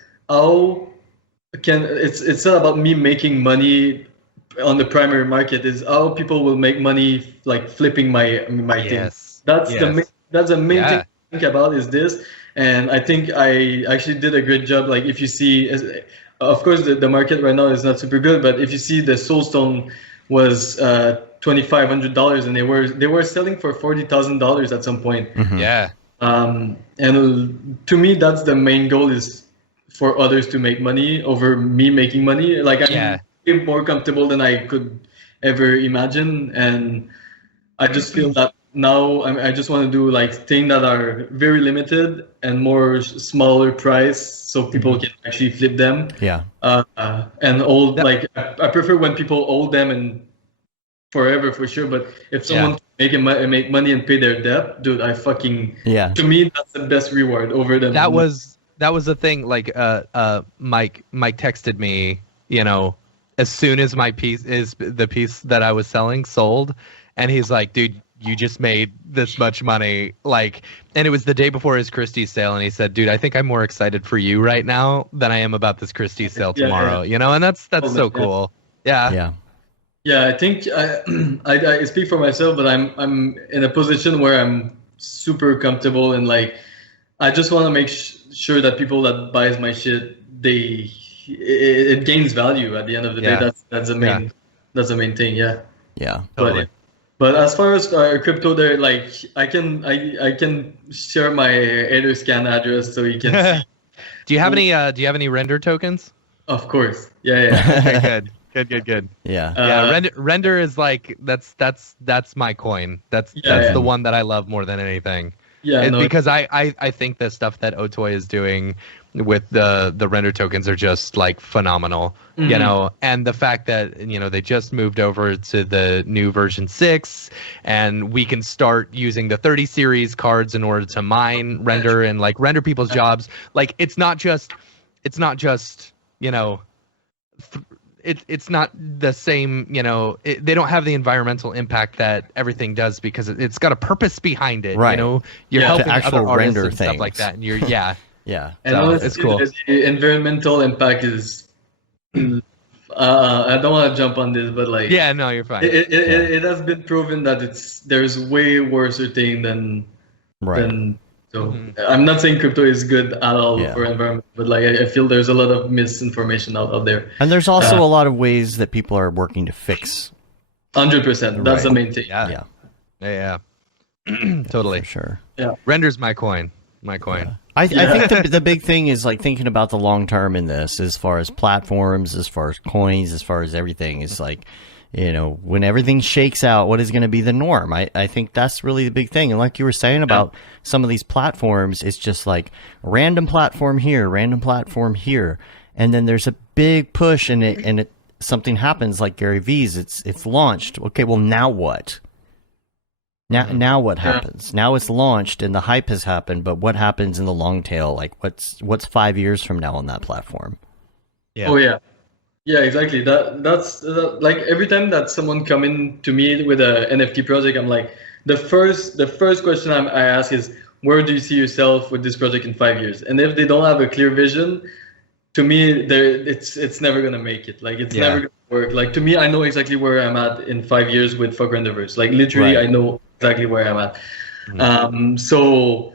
it's not about me making money on the primary market, is how people will make money like flipping my thing. That's the main thing I think about is this, and I think I actually did a great job. Like if you see, of course the market right now is not super good, but if you see the Soulstone was $2,500 and they were selling for $40,000 at some point. Yeah. And to me, that's the main goal, is for others to make money over me making money. Like I'm more comfortable than I could ever imagine, and I just feel that now I just want to do like things that are very limited and more smaller price, so people can actually flip them. Yeah. And hold, like I prefer when people hold them and forever for sure. But if someone can make money and pay their debt, dude, to me that's the best reward over them. That was the thing. Like Mike texted me, as soon as my piece that I was selling sold, and he's like, dude, you just made this much money. Like, and it was the day before his Christie's sale, and he said, dude, I think I'm more excited for you right now than I am about this Christie's sale tomorrow. And that's so cool. Yeah. I think I speak for myself, but I'm in a position where I'm super comfortable, and like I just want to make sure that people that buys my shit, it gains value at the end of the day. That's the main thing. Yeah. But as far as crypto, there, like I can share my Etherscan address so you can. Do you have any render tokens? Of course. Yeah. Okay, good. Yeah. Render is like that's my coin. That's the one that I love more than anything. Because I think the stuff that Otoy is doing with the render tokens are just like phenomenal. And the fact that they just moved over to the new version 6, and we can start using the 30 series cards in order to mine render and like render people's jobs. Like it's not just it's not the same, they don't have the environmental impact that everything does, because it's got a purpose behind it. Right. You're helping actual other artists render and stuff things. like that. And you're, Yeah. And so it's cool. The environmental impact is, I don't want to jump on this, but like, no, you're fine. It has been proven that there's way worse thing than. So I'm not saying crypto is good at all for environment, but like I feel there's a lot of misinformation out there. And there's also a lot of ways that people are working to fix. 100%. That's the main thing. Yeah. Totally. For sure. Yeah. Render's my coin. Yeah. I think the big thing is like thinking about the long term in this, as far as platforms, as far as coins, as far as everything, is like, when everything shakes out, what is going to be the norm? I think that's really the big thing. And like you were saying about some of these platforms, it's just like random platform here. And then there's a big push and something happens like Gary V's. It's launched. Okay, well now what? Now what happens? Now it's launched and the hype has happened, but what happens in the long tail? Like what's 5 years from now on that platform? Yeah. Oh yeah. Yeah, exactly. That's like every time that someone come in to me with a NFT project, I'm like, the first question I ask is, where do you see yourself with this project in 5 years? And if they don't have a clear vision, to me, it's never gonna make it. Like it's never gonna work. Like to me, I know exactly where I'm at in 5 years with Fvckrender. Like literally, I know exactly where I'm at. So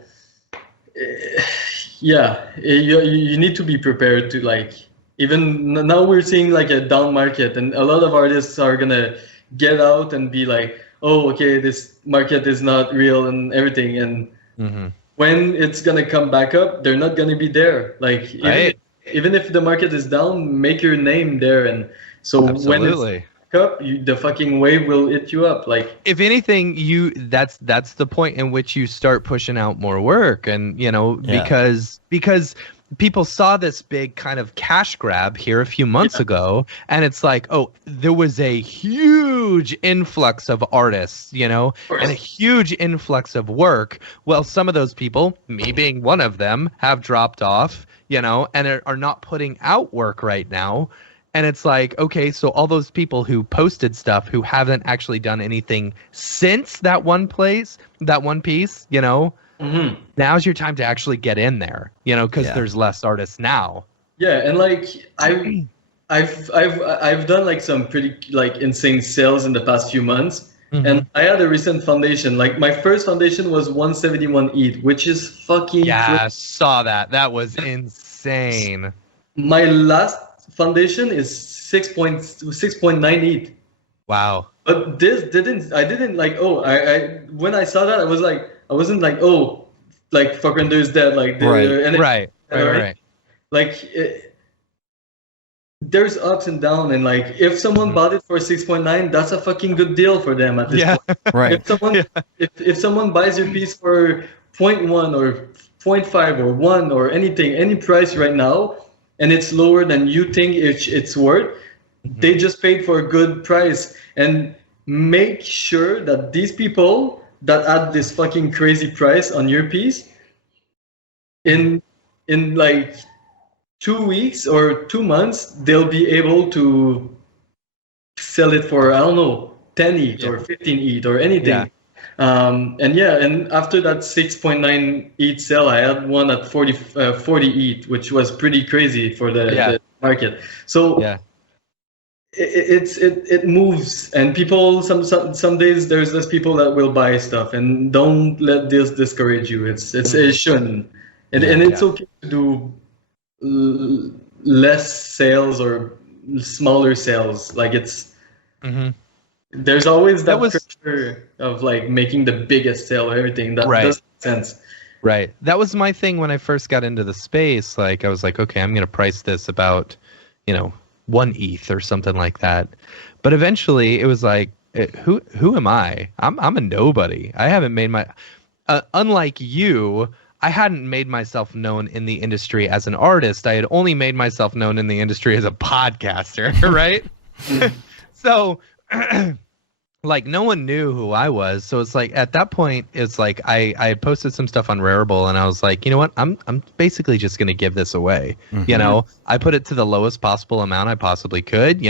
you need to be prepared to like. Even now we're seeing like a down market, and a lot of artists are gonna get out and be like, oh, okay, this market is not real and everything. And when it's gonna come back up, they're not gonna be there. Like even if the market is down, make your name there, and so when it's back up, the fucking wave will hit you up. Like if anything, that's the point in which you start pushing out more work, and because people saw this big kind of cash grab here a few months ago, and it's like, oh, there was a huge influx of artists, and a huge influx of work. Well, some of those people, me being one of them, have dropped off, and are not putting out work right now. And it's like, okay, so all those people who posted stuff who haven't actually done anything since that one piece, now's your time to actually get in there, because there's less artists now. Yeah, and like I've done like some pretty like insane sales in the past few months, and I had a recent foundation. Like my first foundation was 171 ETH, which is fucking I saw that. That was insane. My last foundation is 6.9 ETH. Wow. But this didn't. I didn't like. Oh, I when I saw that, I was like. I wasn't like, oh, like Fvckrender is dead, like right. Like there's ups and downs, and like if someone bought it for 6.9, that's a fucking good deal for them at this point. Right. If someone buys your piece for 0.1 or 0.5 or 1 or anything, any price right now, and it's lower than you think it's worth, they just paid for a good price. And make sure that these people that add this fucking crazy price on your piece, in like 2 weeks or 2 months, they'll be able to sell it for, I don't know, 10 ETH or 15 ETH or anything. And after that 6.9 ETH sell, I had one at 40 ETH, which was pretty crazy for the market. So it moves, and people some days there's less people that will buy stuff, and don't let this discourage you. It shouldn't, and it's okay to do less sales or smaller sales. Like it's there's always that pressure of like making the biggest sale or everything. That doesn't make sense. Right. That was my thing when I first got into the space. Like I was like, okay, I'm gonna price this about 1 ETH or something like that. But eventually it was like, who am I? I'm a nobody. I haven't made my unlike you, I hadn't made myself known in the industry as an artist. I had only made myself known in the industry as a podcaster, right? So like no one knew who I was. So it's like at that point, it's like I posted some stuff on Rarible, and I was like, you know what? I'm basically just gonna give this away. I put it to the lowest possible amount I possibly could.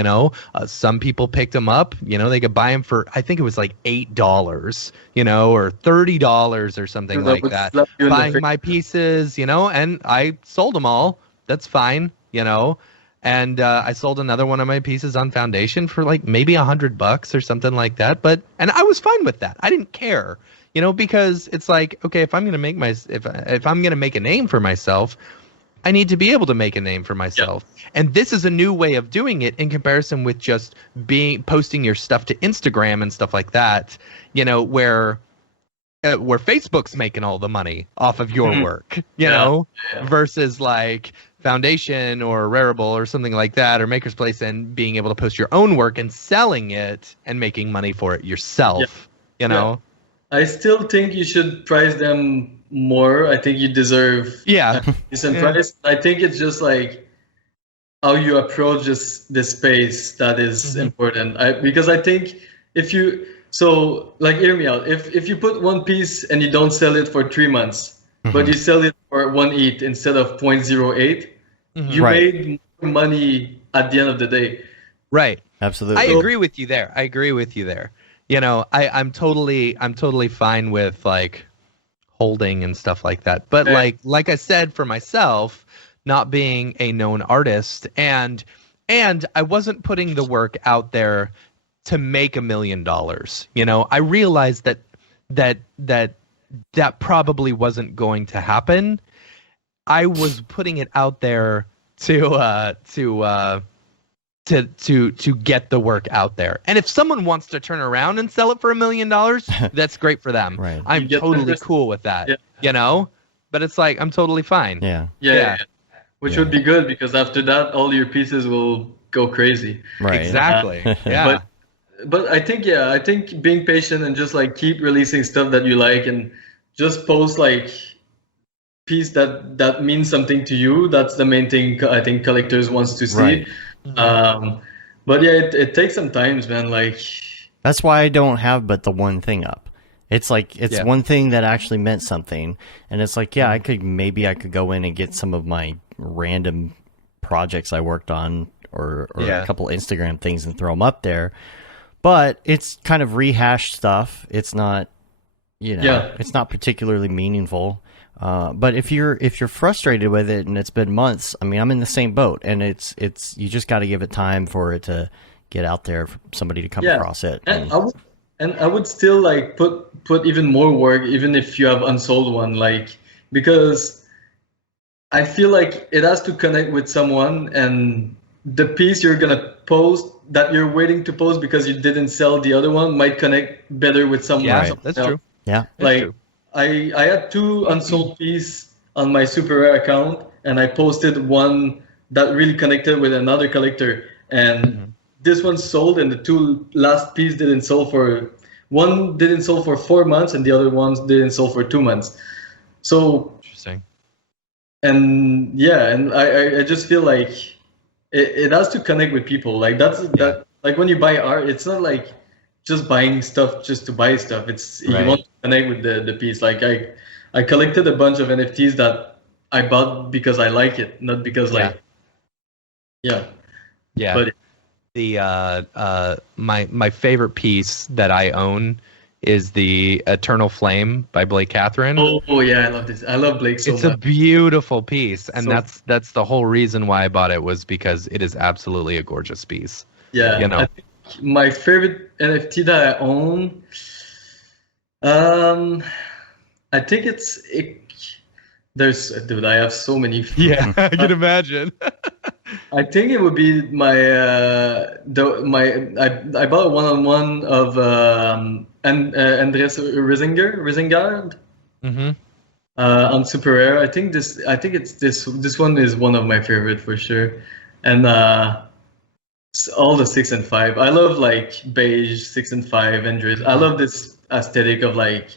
Some people picked them up. They could buy them for, I think it was like $8, or $30 or something like that. Buying my pieces, and I sold them all. That's fine, And I sold another one of my pieces on Foundation for like maybe $100 or something like that. And I was fine with that. I didn't care, because it's like, okay, if I'm gonna make if I'm gonna make a name for myself, I need to be able to make a name for myself. And this is a new way of doing it in comparison with just posting your stuff to Instagram and stuff like that. Where Facebook's making all the money off of your work, versus like Foundation or Rarible or something like that, or Maker's Place, and being able to post your own work and selling it and making money for it yourself. I still think you should price them more. I think you deserve a decent price. I think it's just like how you approach this space that is important. Because I think if you hear me out. If you put one piece and you don't sell it for 3 months, but you sell it for 1 ETH instead of 0.08, you made more money at the end of the day. Right. Absolutely. I agree with you there. I'm totally fine with like holding and stuff like that. But like I said, for myself, not being a known artist, and I wasn't putting the work out there to make $1 million. I realized that probably wasn't going to happen. I was putting it out there to get the work out there. And if someone wants to turn around and sell it for $1 million, that's great for them. Right. I'm totally cool with that. But it's like, I'm totally fine. Yeah. Which would be good, because after that, all your pieces will go crazy. Right. Exactly. Yeah. But I think being patient and just like keep releasing stuff that you like, and just post like piece that means something to you. That's the main thing I think collectors wants to see. Right. But yeah, it takes some time, man. Like, that's why I don't have but the one thing up. It's like, it's one thing that actually meant something, and it's like, I could go in and get some of my random projects I worked on, or a couple Instagram things, and throw them up there. But it's kind of rehashed stuff. It's not, it's not particularly meaningful. But if you're frustrated with it and it's been months, I mean, I'm in the same boat, and it's you just got to give it time for it to get out there, for somebody to come across it. And I would still like put even more work, even if you have unsold one, like, because I feel like it has to connect with someone, and the piece you're gonna post that you're waiting to post because you didn't sell the other one might connect better with someone. Yeah, that's true. Yeah, like I had 2 unsold pieces on my super rare account, and I posted one that really connected with another collector, and this one sold, and the 2 last piece didn't sell for 4 months, and the other ones didn't sell for 2 months. So interesting. And and I just feel like it has to connect with people. Like that. Like when you buy art, it's not like just buying stuff just to buy stuff. It's you want to connect with the piece. Like I collected a bunch of NFTs that I bought because I like it, not because But the my favorite piece that I own is the Eternal Flame by BlVcck Paris. Oh yeah, I love this. I love Blake so much. It's a beautiful piece, and that's the whole reason why I bought it, was because it is absolutely a gorgeous piece. Yeah, I think my favorite NFT that I own, I think I have so many. Yeah, I can imagine. I think it would be I bought a one-on-one of Andres Risengard on Super Rare. I think this one is one of my favorite for sure, and all the 6 and 5. I love like beige 6 and 5 Andres. I love this aesthetic of like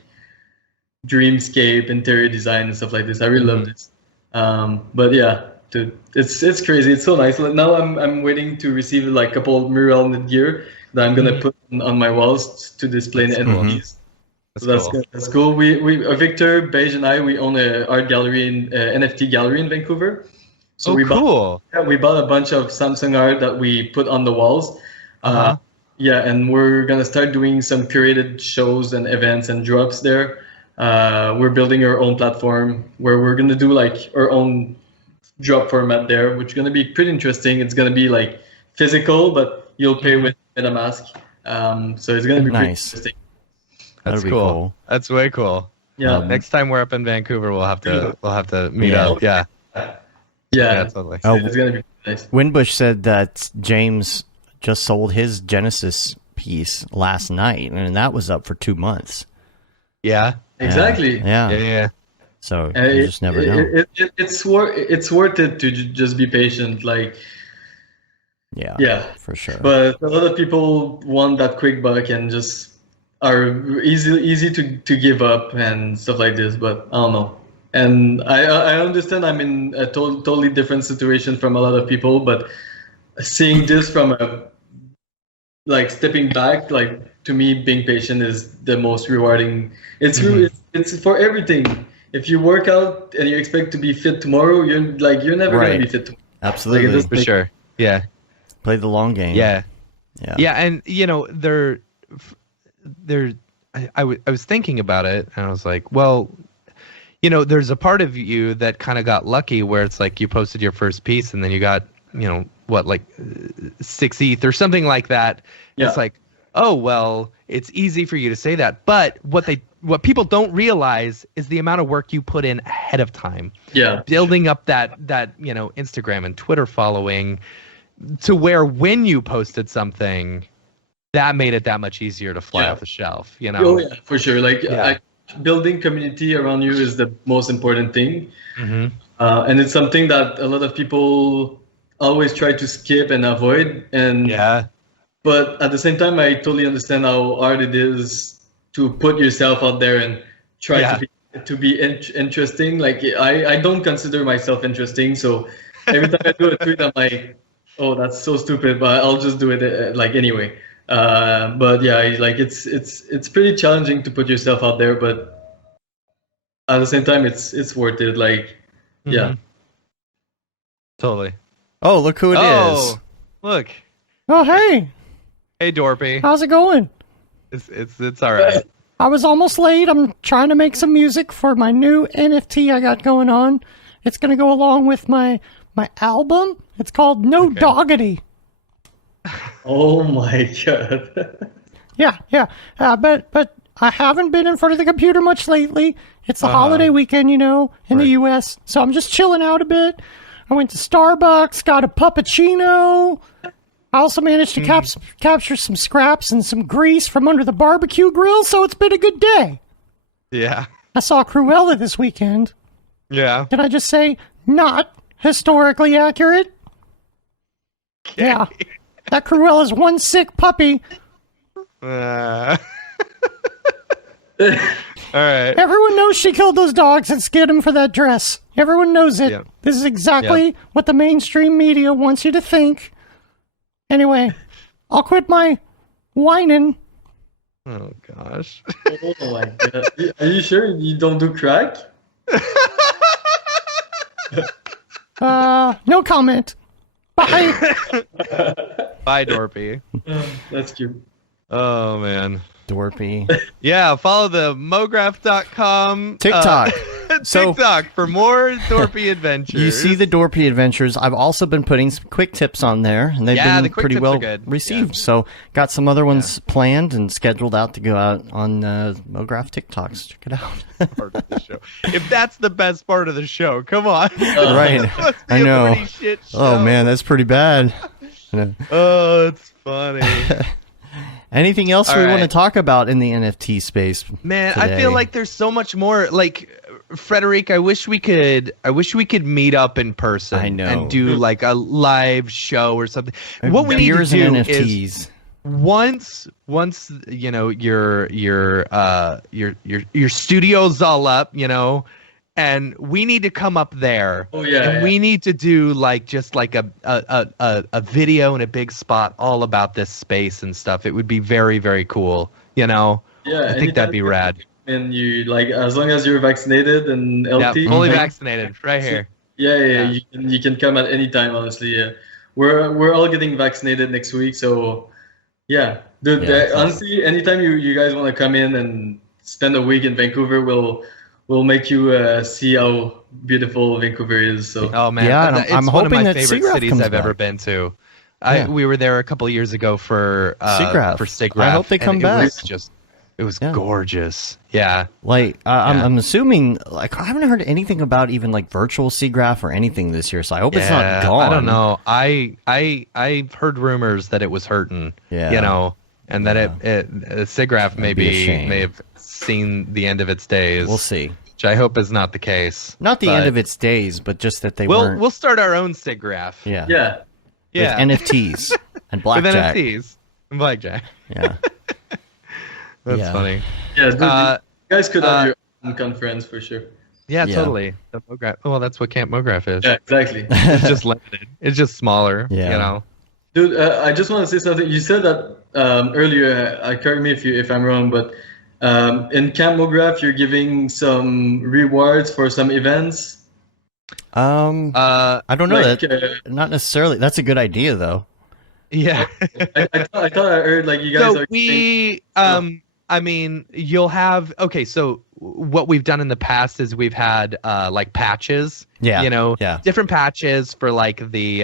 dreamscape interior design and stuff like this. I really love this. But yeah. Dude, it's crazy. It's so nice. Now I'm waiting to receive like a couple mural gear that I'm gonna put on my walls to display the NFTs. That's cool. We Victor, Beige, and we own an art gallery in NFT gallery in Vancouver. So we bought a bunch of Samsung art that we put on the walls. And we're gonna start doing some curated shows and events and drops there. We're building our own platform where we're gonna do like our own drop format there, which is going to be pretty interesting. It's going to be like physical, but you'll pay with MetaMask. So it's going to be nice. Pretty interesting. That's cool. That's way cool. Yeah. Next time we're up in Vancouver, we'll have to meet up. Yeah. Totally. It's going to be nice. Winbush said that James just sold his Genesis piece last night, and that was up for 2 months. Yeah. Exactly. Yeah. So you just never know. It's worth it to just be patient. Like, yeah, for sure. But a lot of people want that quick buck and just are easy to give up and stuff like this. But I don't know. And I understand I'm in a totally different situation from a lot of people. But seeing this from stepping back, like to me, being patient is the most rewarding. It's really it's for everything. If you work out and you expect to be fit tomorrow, you're never gonna be fit tomorrow. Absolutely, for sure. Yeah, play the long game. Yeah, and I was thinking about it, and I was like, well, there's a part of you that kind of got lucky, where it's like you posted your first piece, and then you got 6 ETH or something like that. Yeah. It's like, oh well, it's easy for you to say that, but what people don't realize is the amount of work you put in ahead of time. Yeah. Building up that Instagram and Twitter following, to where when you posted something, that made it that much easier to fly off the shelf. Oh yeah, for sure. Like building community around you is the most important thing. Mm-hmm. And it's something that a lot of people always try to skip and avoid. And but at the same time, I totally understand how hard it is to put yourself out there and try to be interesting. Like I don't consider myself interesting, so every time I do a tweet, I'm like, oh, that's so stupid, but I'll just do it like anyway. But yeah, like it's pretty challenging to put yourself out there, but at the same time, it's worth it. Like, yeah, totally. Oh, look who it is! Look. Oh, hey. Hey, Dorpy. How's it going? It's all right. I was almost late. I'm trying to make some music for my new NFT I got going on. It's going to go along with my album. It's called No Doggity. Oh my god. Yeah. But I haven't been in front of the computer much lately. It's the holiday weekend, in the U.S., so I'm just chilling out a bit. I went to Starbucks, got a puppuccino. I also managed to capture some scraps and some grease from under the barbecue grill, so it's been a good day. Yeah. I saw Cruella this weekend. Yeah. Can I just say, not historically accurate? Okay. Yeah. That Cruella's one sick puppy. All right. Everyone knows she killed those dogs and skinned them for that dress. Everyone knows it. Yep. This is exactly what the mainstream media wants you to think. Anyway, I'll quit my whining. Oh, gosh. Oh my god. Are you sure you don't do crack? No comment. Bye. Bye, Dorpy. That's cute. Oh, man. Dorpy. Yeah, follow the Mograph.com TikTok. TikTok for more Dorpy adventures. You see the Dorpy adventures. I've also been putting some quick tips on there, and they've been the quick pretty tips well are good. received. So got some other ones planned and scheduled out to go out on Mograph TikToks. Check it out. Part of the show. If that's the best part of the show, come on. Right. I know. Oh man, that's pretty bad. Oh, it's funny. Anything else we want to talk about in the NFT space? Man, today? I feel like there's so much more. Like, Frederic, I wish we could meet up in person. I know. And do like a live show or something. What we need to do and NFTs. is once your studio's all up, and we need to come up there. Oh yeah. And we need to do just a video in a big spot all about this space and stuff. It would be very, very cool. Yeah. I think that'd be rad. And you as long as you're vaccinated and healthy. Yeah, fully vaccinated, right here. Yeah. You can come at any time. Honestly, yeah. We're all getting vaccinated next week, so yeah. Dude, honestly, anytime you guys want to come in and spend a week in Vancouver, we'll make you see how beautiful Vancouver is. So. Oh man, yeah, it's I'm one of hoping my that favorite SIGGRAPH cities comes I've ever back. been to. Yeah. We were there a couple years ago for SIGGRAPH. SIGGRAPH. I hope they come back. It was gorgeous. Yeah. Like I'm assuming, I haven't heard anything about even virtual SIGGRAPH or anything this year. So I hope it's not gone. I don't know. I've heard rumors that it was hurting. Yeah. And that SIGGRAPH may have seen the end of its days. We'll see. Which I hope is not the case. Not the end of its days, but just that they weren't. We'll start our own SIGGRAPH. Yeah. With NFTs and blackjack. With NFTs and blackjack. Yeah. That's funny. Yeah, dude, you guys could have your own conference for sure. Yeah, totally. The Mograph. Well, that's what Camp Mograph is. Yeah, exactly. It's just limited. It's just smaller. Yeah. Dude, I just want to say something. You said that earlier. Correct me if I'm wrong, but in Camp Mograph, you're giving some rewards for some events. I don't know not necessarily. That's a good idea, though. Yeah. I thought I heard you guys. So I mean, you'll have so what we've done in the past is we've had patches. Yeah. Different patches for the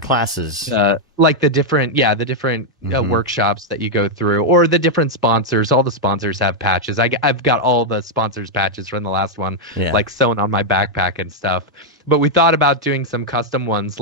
classes. The different workshops that you go through, or the different sponsors. All the sponsors have patches. I've got all the sponsors patches from the last one, sewn on my backpack and stuff. But we thought about doing some custom ones,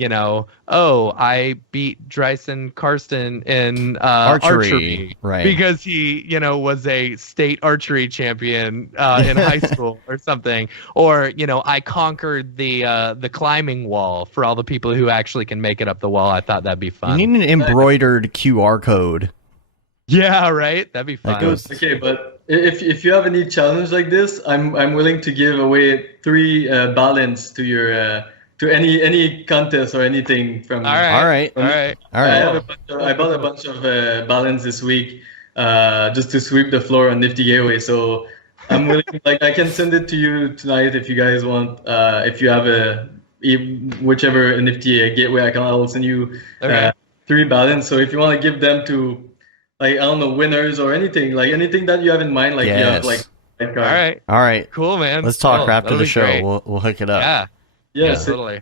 I beat Dryson Karsten in archery, right? Because he, was a state archery champion in high school or something. Or, I conquered the climbing wall for all the people who actually can make it up the wall. I thought that'd be fun. You need an embroidered QR code. Yeah, right. That'd be fun. Okay, but if you have any challenge like this, I'm willing to give away 3 balance to your to any contest or anything from. All right. I bought a bunch of balance this week, just to sweep the floor on Nifty Gateway. So I'm willing. Like I can send it to you tonight if you guys want. If you have whichever Nifty Gateway, I'll send you 3 balance. So if you want to give them to, like, I don't know, winners or anything that you have in mind, like you have like. All right. Cool, man. Let's talk after the show. Great. We'll hook it up. Yeah, totally.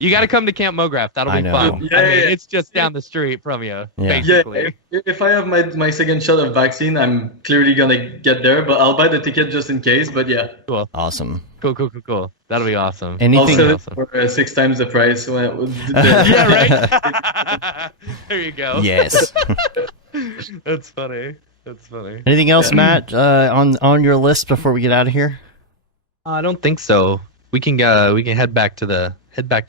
You got to come to Camp Mograph. That'll be fun. Yeah, it's just down the street from you, basically. Yeah, if I have my second shot of vaccine, I'm clearly gonna get there, but I'll buy the ticket just in case. But yeah. Cool. Awesome. Cool. That'll be awesome. Anything I'll sell it for 6 times the price. Yeah, right. There you go. Yes. That's funny. Anything else, Matt, on your list before we get out of here? I don't think so. We can head back to the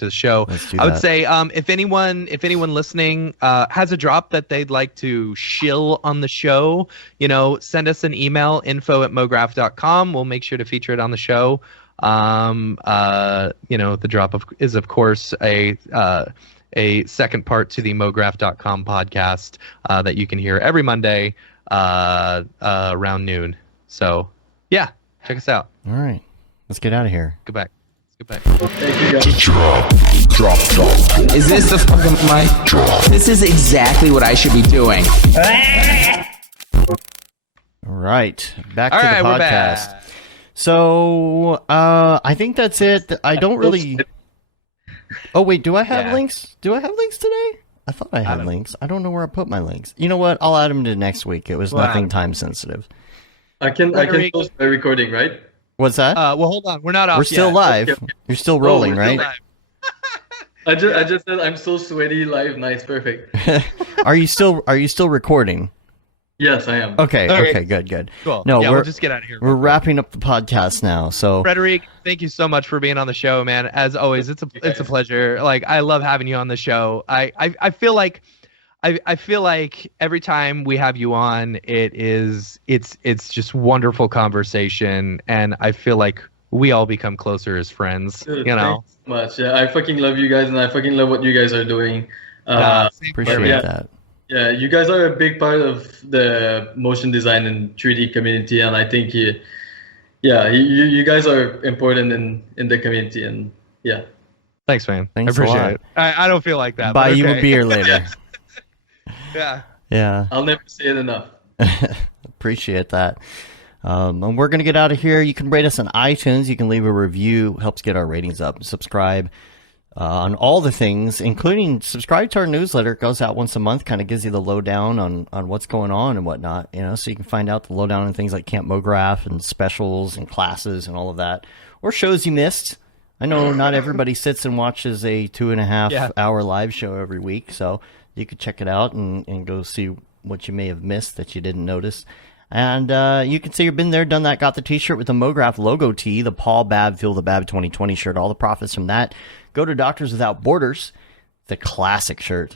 show. I would say if anyone listening has a drop that they'd like to shill on the show, send us an email, info@mograph.com. We'll make sure to feature it on the show. The drop is of course a second part to the Mograph.com podcast that you can hear every Monday around noon. So yeah, check us out. All right. Let's get out of here. Goodbye. Thank you, guys. Drop. Is this the fucking mic? Drop. This is exactly what I should be doing. All right. Back to All the right, we're podcast. back. So I think that's it. I don't really. Oh wait, do I have links? Do I have links today? I thought I had links. I don't know where I put my links. You know what? I'll add them to next week. It was nothing time sensitive. I can post my recording, right? What's that? Well, hold on. We're not off. We're still live. Okay. You're still rolling, right? I just said I'm so sweaty live. Nice, perfect. Are you still recording? Yes, I am. Okay, good. Cool. No, we'll just get out of here. We're wrapping up the podcast now. So, Frederic, thank you so much for being on the show, man. As always, it's a pleasure. Like, I love having you on the show. I feel like every time we have you on, it's just wonderful conversation, and I feel like we all become closer as friends. Dude, thanks so much. Yeah, I fucking love you guys, and I fucking love what you guys are doing. Appreciate that. Yeah, you guys are a big part of the motion design and 3D community, and I think you guys are important in the community, and yeah. Thanks, man. Thanks I appreciate it. I don't feel like that. Buy you a beer later. Yeah. I'll never say it enough. Appreciate that. And we're going to get out of here. You can rate us on iTunes. You can leave a review. Helps get our ratings up. Subscribe on all the things, including subscribe to our newsletter. It goes out once a month, kind of gives you the lowdown on what's going on and whatnot, so you can find out the lowdown on things like Camp Mograph and specials and classes and all of that, or shows you missed. I know not everybody sits and watches a 2.5 hour live show every week, so you could check it out and go see what you may have missed that you didn't notice. And you can see you've been there, done that, got the t-shirt with the Mograph logo tee, the Paul Babb Feel the Babb 2020 shirt. All the profits from that go to Doctors Without Borders, the classic shirt.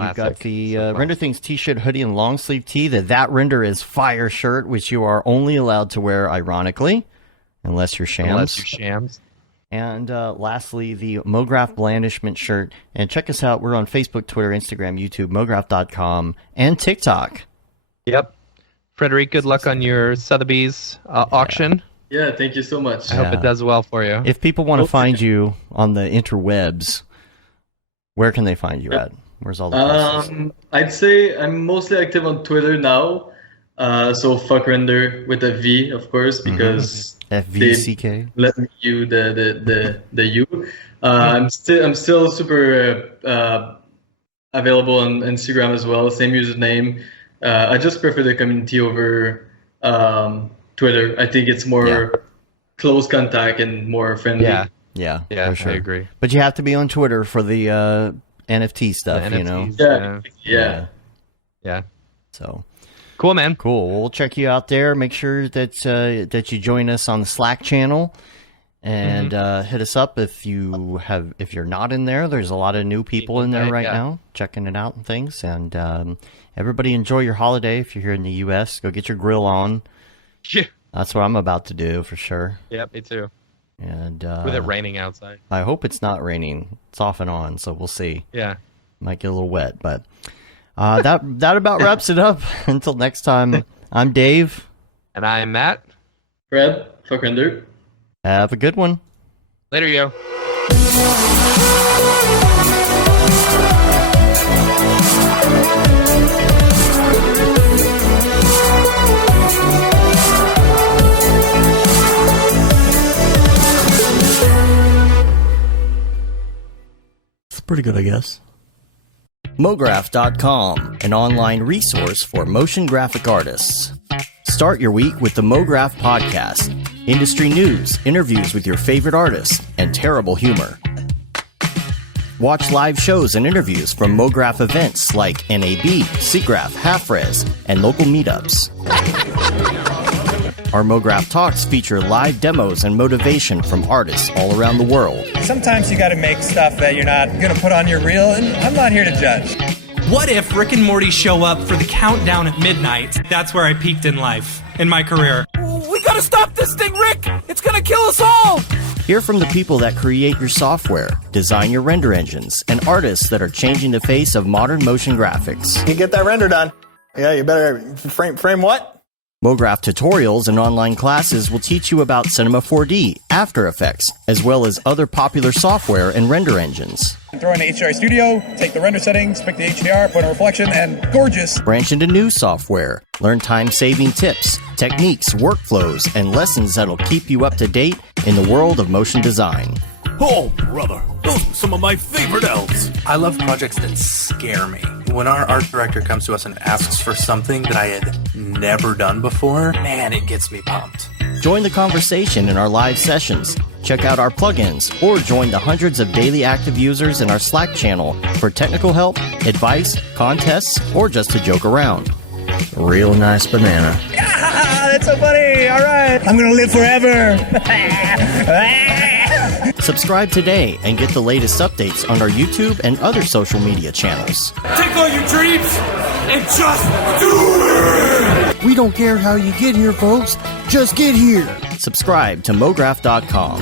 You've got the Render Things t-shirt, hoodie, and long sleeve tee, the That Render is Fire shirt, which you are only allowed to wear, ironically, unless you're shams. And lastly, the Mograph Blandishment shirt. And check us out. We're on Facebook, Twitter, Instagram, YouTube, Mograph.com, and TikTok. Yep. Frederic, good luck on your Sotheby's auction. Yeah, thank you so much. I hope it does well for you. If people want to find you on the interwebs, where can they find you at? Where's all the places? I'd say I'm mostly active on Twitter now. So Fvckrender with a V, of course, because Fvck. Let me use the U. I'm still super available on Instagram as well. Same username. I just prefer the community over Twitter. I think it's more close contact and more friendly. Yeah, Yeah, for sure. I agree. But you have to be on Twitter for the NFT stuff, The you know? NFTs, Yeah. So cool, man. Cool. We'll check you out there. Make sure that you join us on the Slack channel, and hit us up if you're not in there. There's a lot of new people in there right now checking it out and things. And everybody enjoy your holiday. If you're here in the U.S., go get your grill on. Yeah, that's what I'm about to do for sure. Yep, me too. And with it raining outside, I hope it's not raining. It's off and on, so we'll see. Yeah, might get a little wet, but that about wraps it up. Until next time, I'm Dave, and I'm Matt. Fvckrender. Have a good one. Later, yo. Pretty good, I guess. Mograph.com, an online resource for motion graphic artists. Start your week with the Mograph podcast. Industry news, interviews with your favorite artists, and terrible humor. Watch live shows and interviews from Mograph events like NAB, SIGGRAPH, Half-Res, and local meetups. Our Mograph Talks feature live demos and motivation from artists all around the world. Sometimes you gotta make stuff that you're not gonna put on your reel, and I'm not here to judge. What if Rick and Morty show up for the countdown at midnight? That's where I peaked in life, in my career. We gotta stop this thing, Rick! It's gonna kill us all! Hear from the people that create your software, design your render engines, and artists that are changing the face of modern motion graphics. You get that render done. Yeah, you better frame what? Mograph tutorials and online classes will teach you about Cinema 4D, After Effects, as well as other popular software and render engines. Throw in the HDR Studio, take the render settings, pick the HDR, put a reflection, and gorgeous. Branch into new software. Learn time-saving tips, techniques, workflows, and lessons that'll keep you up to date in the world of motion design. Oh, brother, those are some of my favorite elves. I love projects that scare me. When our art director comes to us and asks for something that I had never done before, man, it gets me pumped. Join the conversation in our live sessions. Check out our plugins, or join the hundreds of daily active users in our Slack channel for technical help, advice, contests, or just to joke around. Real nice banana. Ah, that's so funny. All right. I'm going to live forever. Subscribe today and get the latest updates on our YouTube and other social media channels. Take all your dreams and just do it! We don't care how you get here, folks. Just get here. Subscribe to Mograph.com.